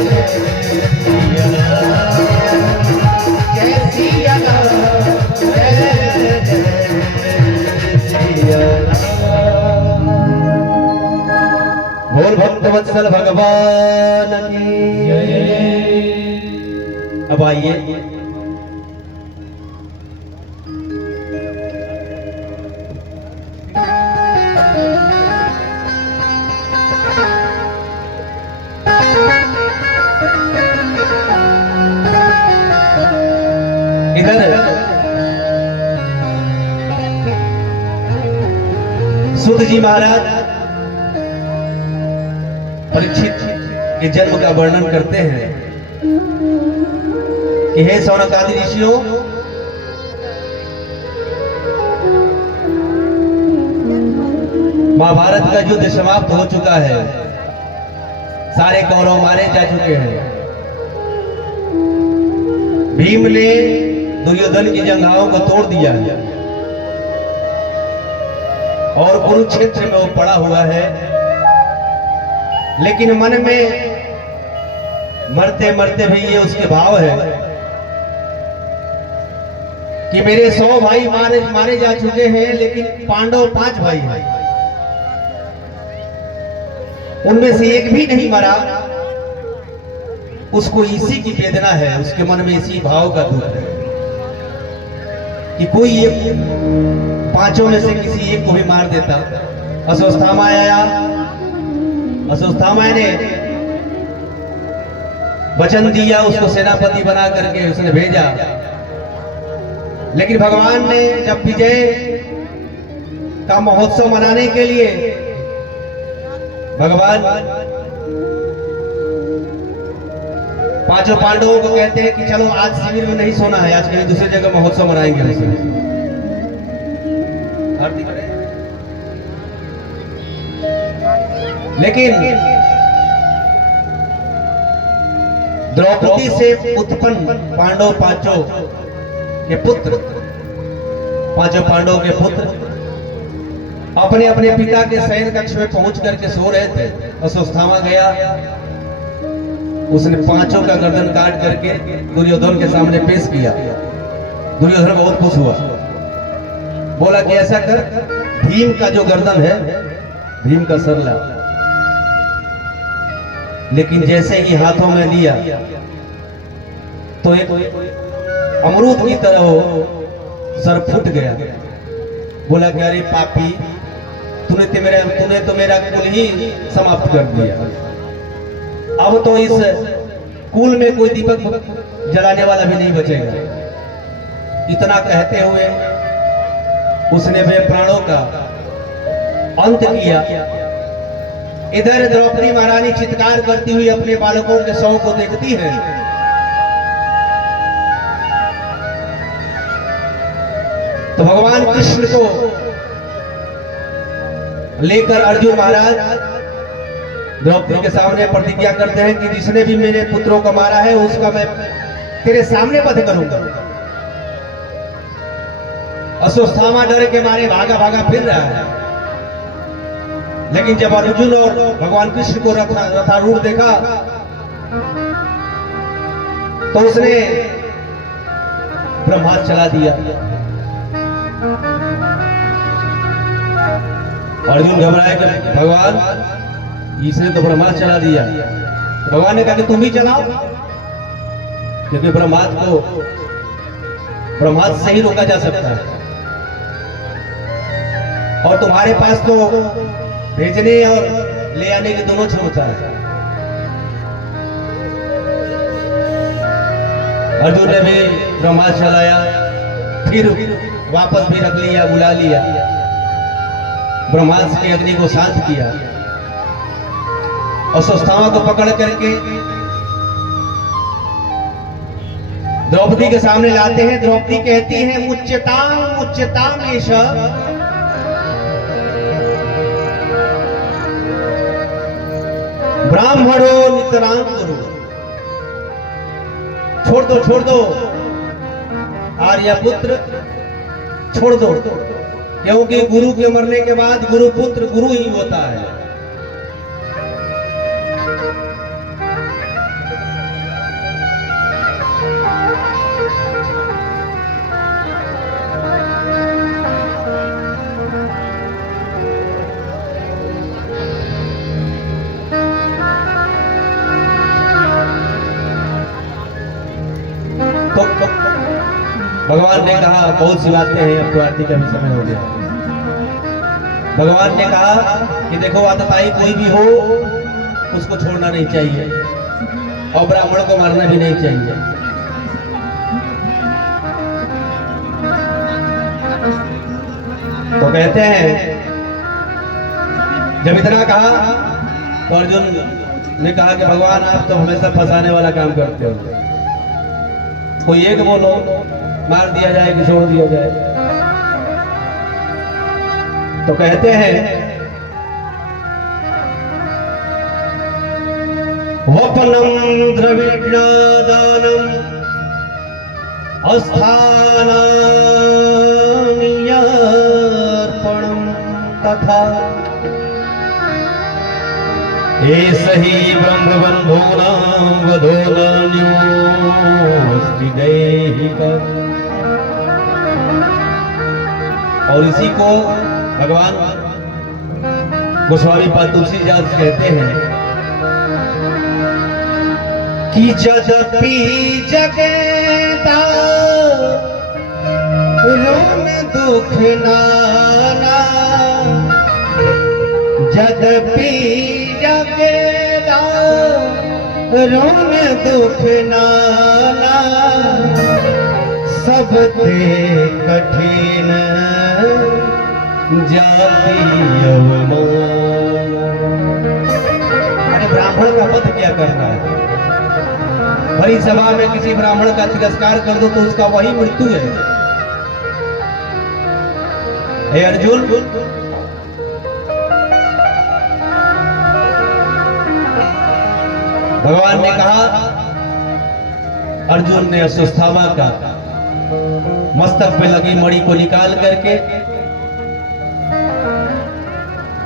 सिया राम जय सिया राम बोल भक्तवत्सल भगवान की अब आइए इधर सुध जी महाराज परीक्षित के जन्म का वर्णन करते हैं कि हे सौनकादि ऋषियों महाभारत का युद्ध समाप्त हो चुका है सारे कौरव मारे जा चुके हैं भीम ने दुर्योधन की जंघाओं को तोड़ दिया है और कुरुक्षेत्र में वो पड़ा हुआ है लेकिन मन में मरते मरते भी ये उसके भाव है कि मेरे 100 भाई मारे जा चुके हैं लेकिन पांडव 5 भाई हैं उनमें से एक भी नहीं मरा उसको इसी की वेदना है उसके मन में इसी भाव का दुख है कि कोई एक 5 में से किसी एक को भी मार देता। अश्वत्थामा आया, अश्वत्थामा ने वचन दिया, उसको सेनापति बना करके उसने भेजा लेकिन भगवान ने जब विजय का महोत्सव मनाने के लिए भगवान पांचों पांडवों को कहते हैं कि चलो आज शिविर में नहीं सोना है, आज कहीं दूसरी जगह महोत्सव मनाएंगे। लेकिन द्रौपदी से उत्पन्न पांडव पांचों के पुत्र, पांचों पांडवों के पुत्र अपने अपने पिता के शयन कक्ष में पहुंच करके सो रहे थे। अश्वत्थामा गया, उसने पांचों का गर्दन काट करके दुर्योधन के सामने पेश किया। दुर्योधन बहुत खुश हुआ, बोला कि ऐसा कर, भीम का जो गर्दन है, भीम का सर ला। लेकिन जैसे ही हाथों में लिया तो एक अमरूद की तरह हो सर फूट गया। बोला कि अरे पापी, तूने तो मेरा कुल ही समाप्त कर दिया। अब तो इस कुल में कोई दीपक जलाने वाला भी नहीं बचेगा। इतना कहते हुए उसने वे प्राणों का अंत किया। इधर द्रौपदी महारानी चित्कार करती हुई अपने बालकों के शव को देखती है। तो भगवान कृष्ण को लेकर अर्जुन महाराज द्रौपदी के सामने प्रतिज्ञा करते हैं कि जिसने भी मेरे पुत्रों को मारा है उसका मैं तेरे सामने वध करूंगा। अश्वत्थामा डर के मारे भागा भागा फिर रहा है। लेकिन जब अर्जुन और भगवान कृष्ण को रथारूढ़ देखा तो उसने ब्रह्मास्त्र चला दिया। अर्जुन घबराए कि भगवान, इसने तो ब्रह्मास्त्र चला दिया। भगवान ने कहा कि तुम ही चलाओ, क्योंकि ब्रह्मास्त्र से ही रोका जा सकता है और तुम्हारे पास तो भेजने और ले आने की दोनों क्षमता है। अर्जुन ने भी ब्रह्मास्त्र चलाया, फिर वापस भी रख लिया, बुला लिया, ब्रह्मास्त्र की अग्नि को शांत किया। अश्वत्थामा को पकड़ करके द्रौपदी के सामने लाते हैं। द्रौपदी कहती है, मुच्यताम मुच्यताम एष ब्राह्मणो नितराम गुरु। छोड़ दो आर्यपुत्र, छोड़ दो, क्योंकि गुरु के मरने के बाद गुरु पुत्र गुरु ही होता है। भगवान ने कहा, बहुत सी बातें हैं, अब तो आरती का भी समय हो गया। भगवान ने कहा कि देखो, आतताई कोई भी हो उसको छोड़ना नहीं चाहिए और ब्राह्मण को मारना भी नहीं चाहिए। तो कहते हैं, जब इतना कहा तो अर्जुन ने कहा कि भगवान, आप तो हमेशा फंसाने वाला काम करते हो। कोई एक बोलो, मार दिया जाए कि छोड़ दिया जाए। तो कहते हैं, वपनम द्रविज्ञादानम अस्थानार्पणम तथा एसहि ब्रह्मबन्धूनां वधोनान्योऽस्ति दैहिकः। और इसी को भगवान गोस्वामी पाद तुलसीदास कहते हैं कि जदपि जगता रोम दुख नाना, जदपि जगता रोम दुख नाना, सबते कठिन जाति अवमान। अरे ब्राह्मण का वध क्या करना है? भरी सभा में किसी ब्राह्मण का तिरस्कार कर दो तो उसका वही मृत्यु है। हे अर्जुन, भगवान ने कहा, अर्जुन ने अश्वत्थामा का मस्तक पे लगी मणि को निकाल करके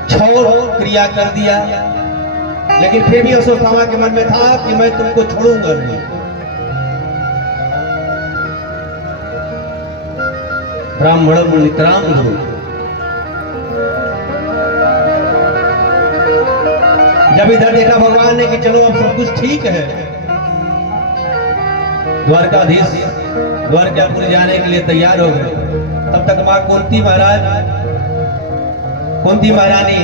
छोड़ क्रिया कर दिया, लेकिन फिर भी अश्वत्थामा के मन में था कि मैं तुमको छोड़ूंगा नहीं। ब्राह्मण नितराम हो, जब इधर देखा भगवान ने कि चलो अब सब कुछ ठीक है, द्वारकाधीश द्वारकापुर जाने के लिए तैयार हो गए। तब तक मां कुंती महारानी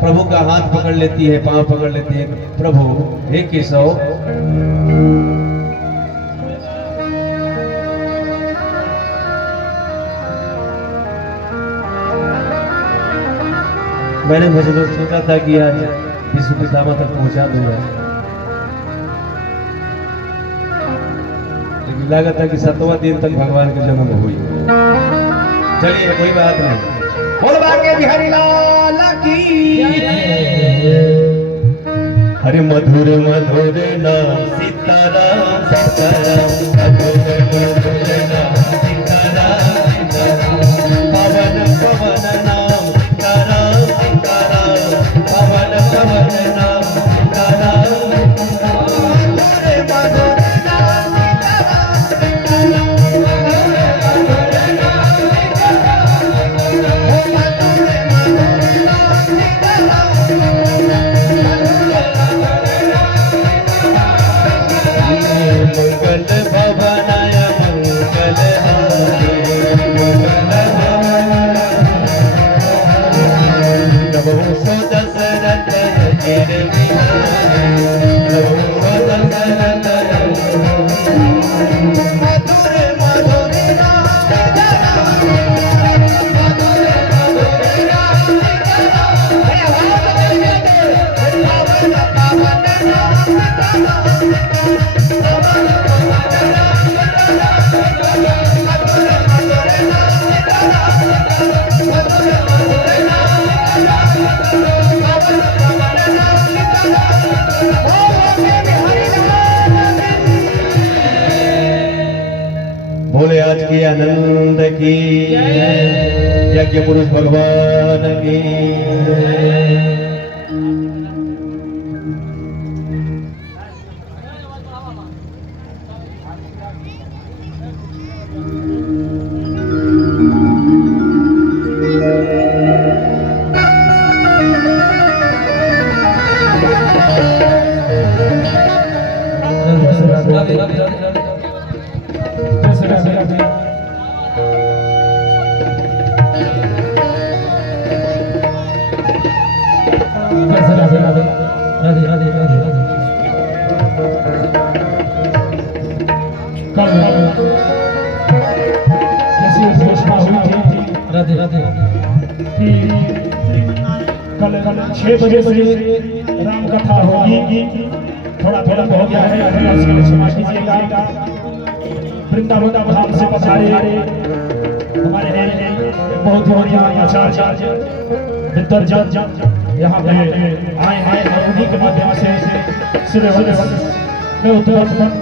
प्रभु का हाथ पकड़ लेती है, पांव पकड़ लेती है। प्रभु हे केशव, मैंने सोचा था कि आज विष्णु पितामह तक पहुंचा दूंगा, लेकिन लगा था कि 7वां दिन तक भगवान का जन्म हुई। चलिए कोई बात नहीं। बोल बाके बिहारी लाल की। हरे मधुर मधुर नाम सीताराम सीताराम, मधुर मधुर नाम सीताराम सीताराम, पवन पवन नाम सीताराम सीताराम, पवन पवन नाम सीताराम। हरे मधुर नाम सीताराम सीताराम, मंगल भवनाय मंगल हारी, नमो सो दशरथ गिर बिहारी, नमो दशरथ। मधुर मधुर नाम सीताराम, मधुर मधुर नाम सीताराम, पवन पवन नाम सीताराम। बोले आज की आनंद की, यज्ञ पुरुष भगवान की। राधे राधे। कल 6 बजे से राम कथा होगी, थोड़ा थोड़ा हो गया है, समाज कीजिएगा। वृंदावन धाम से पधारे हमारे बहुत बढ़िया आचार्य विद्यार्थी यहाँ पे आए हैं, उन्हीं के माध्यम से सूर्य में उत्तराखंड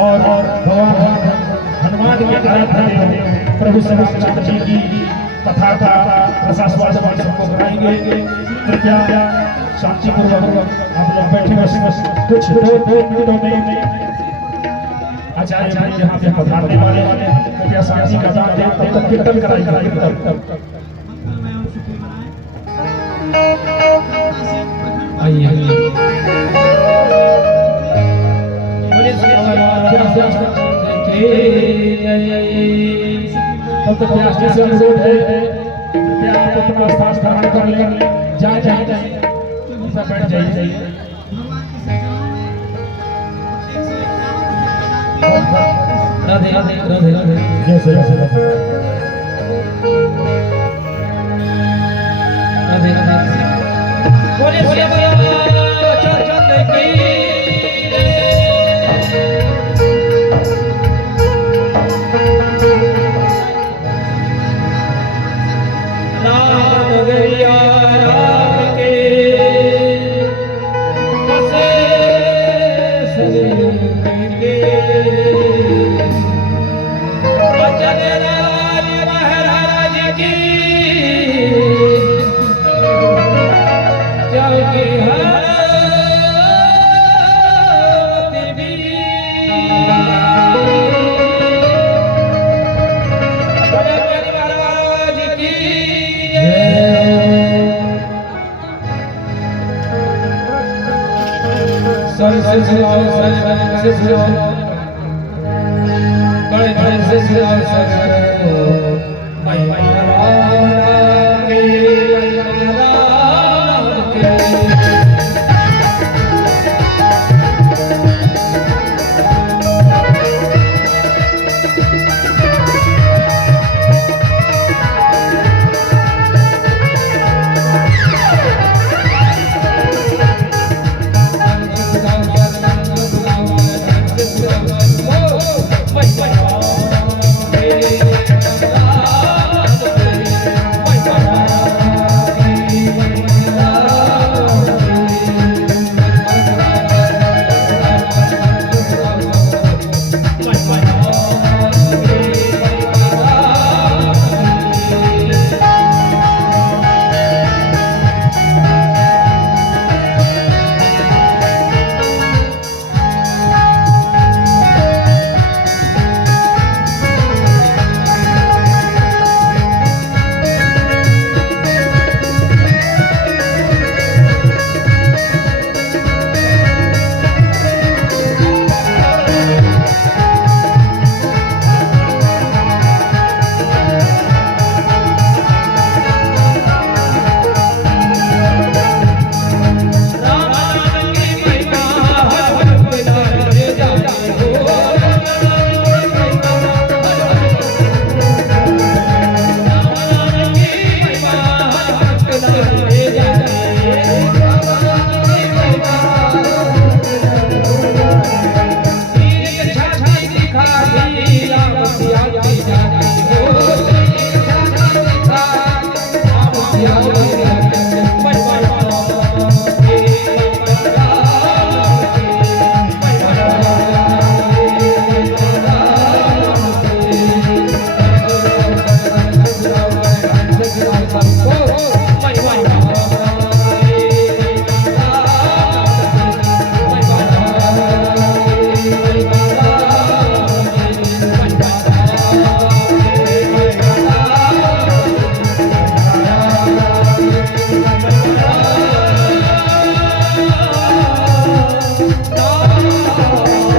और भगवान हनुमान के आराधना प्रभु श्री रामचंद्र जी की कथा का रसास्वाद सबको कराएंगे। कृपया शांतिपूर्वक आप लोग बैठे बस कुछ दो मिनटों में आचार्य जी यहाँ पे पधारने वाले हैं। कृपया शांति का दान दें, तब तक कीर्तन कराएंगे। आइए आइए। तब तक व्यास जी से अनुरोध है, कृपया आप अपना स्थान धारण कर लें, जाए बैठ जाइए। राधे राधे राधे राधे जय श्री राम। राधे राधे बोले बोले चरण की राम गरिया राम के बसे सजके अचल राज महाराज की जागी हरवती भी अचल महाराज की sir sir sir sir sir sir बड़े बड़े सर सर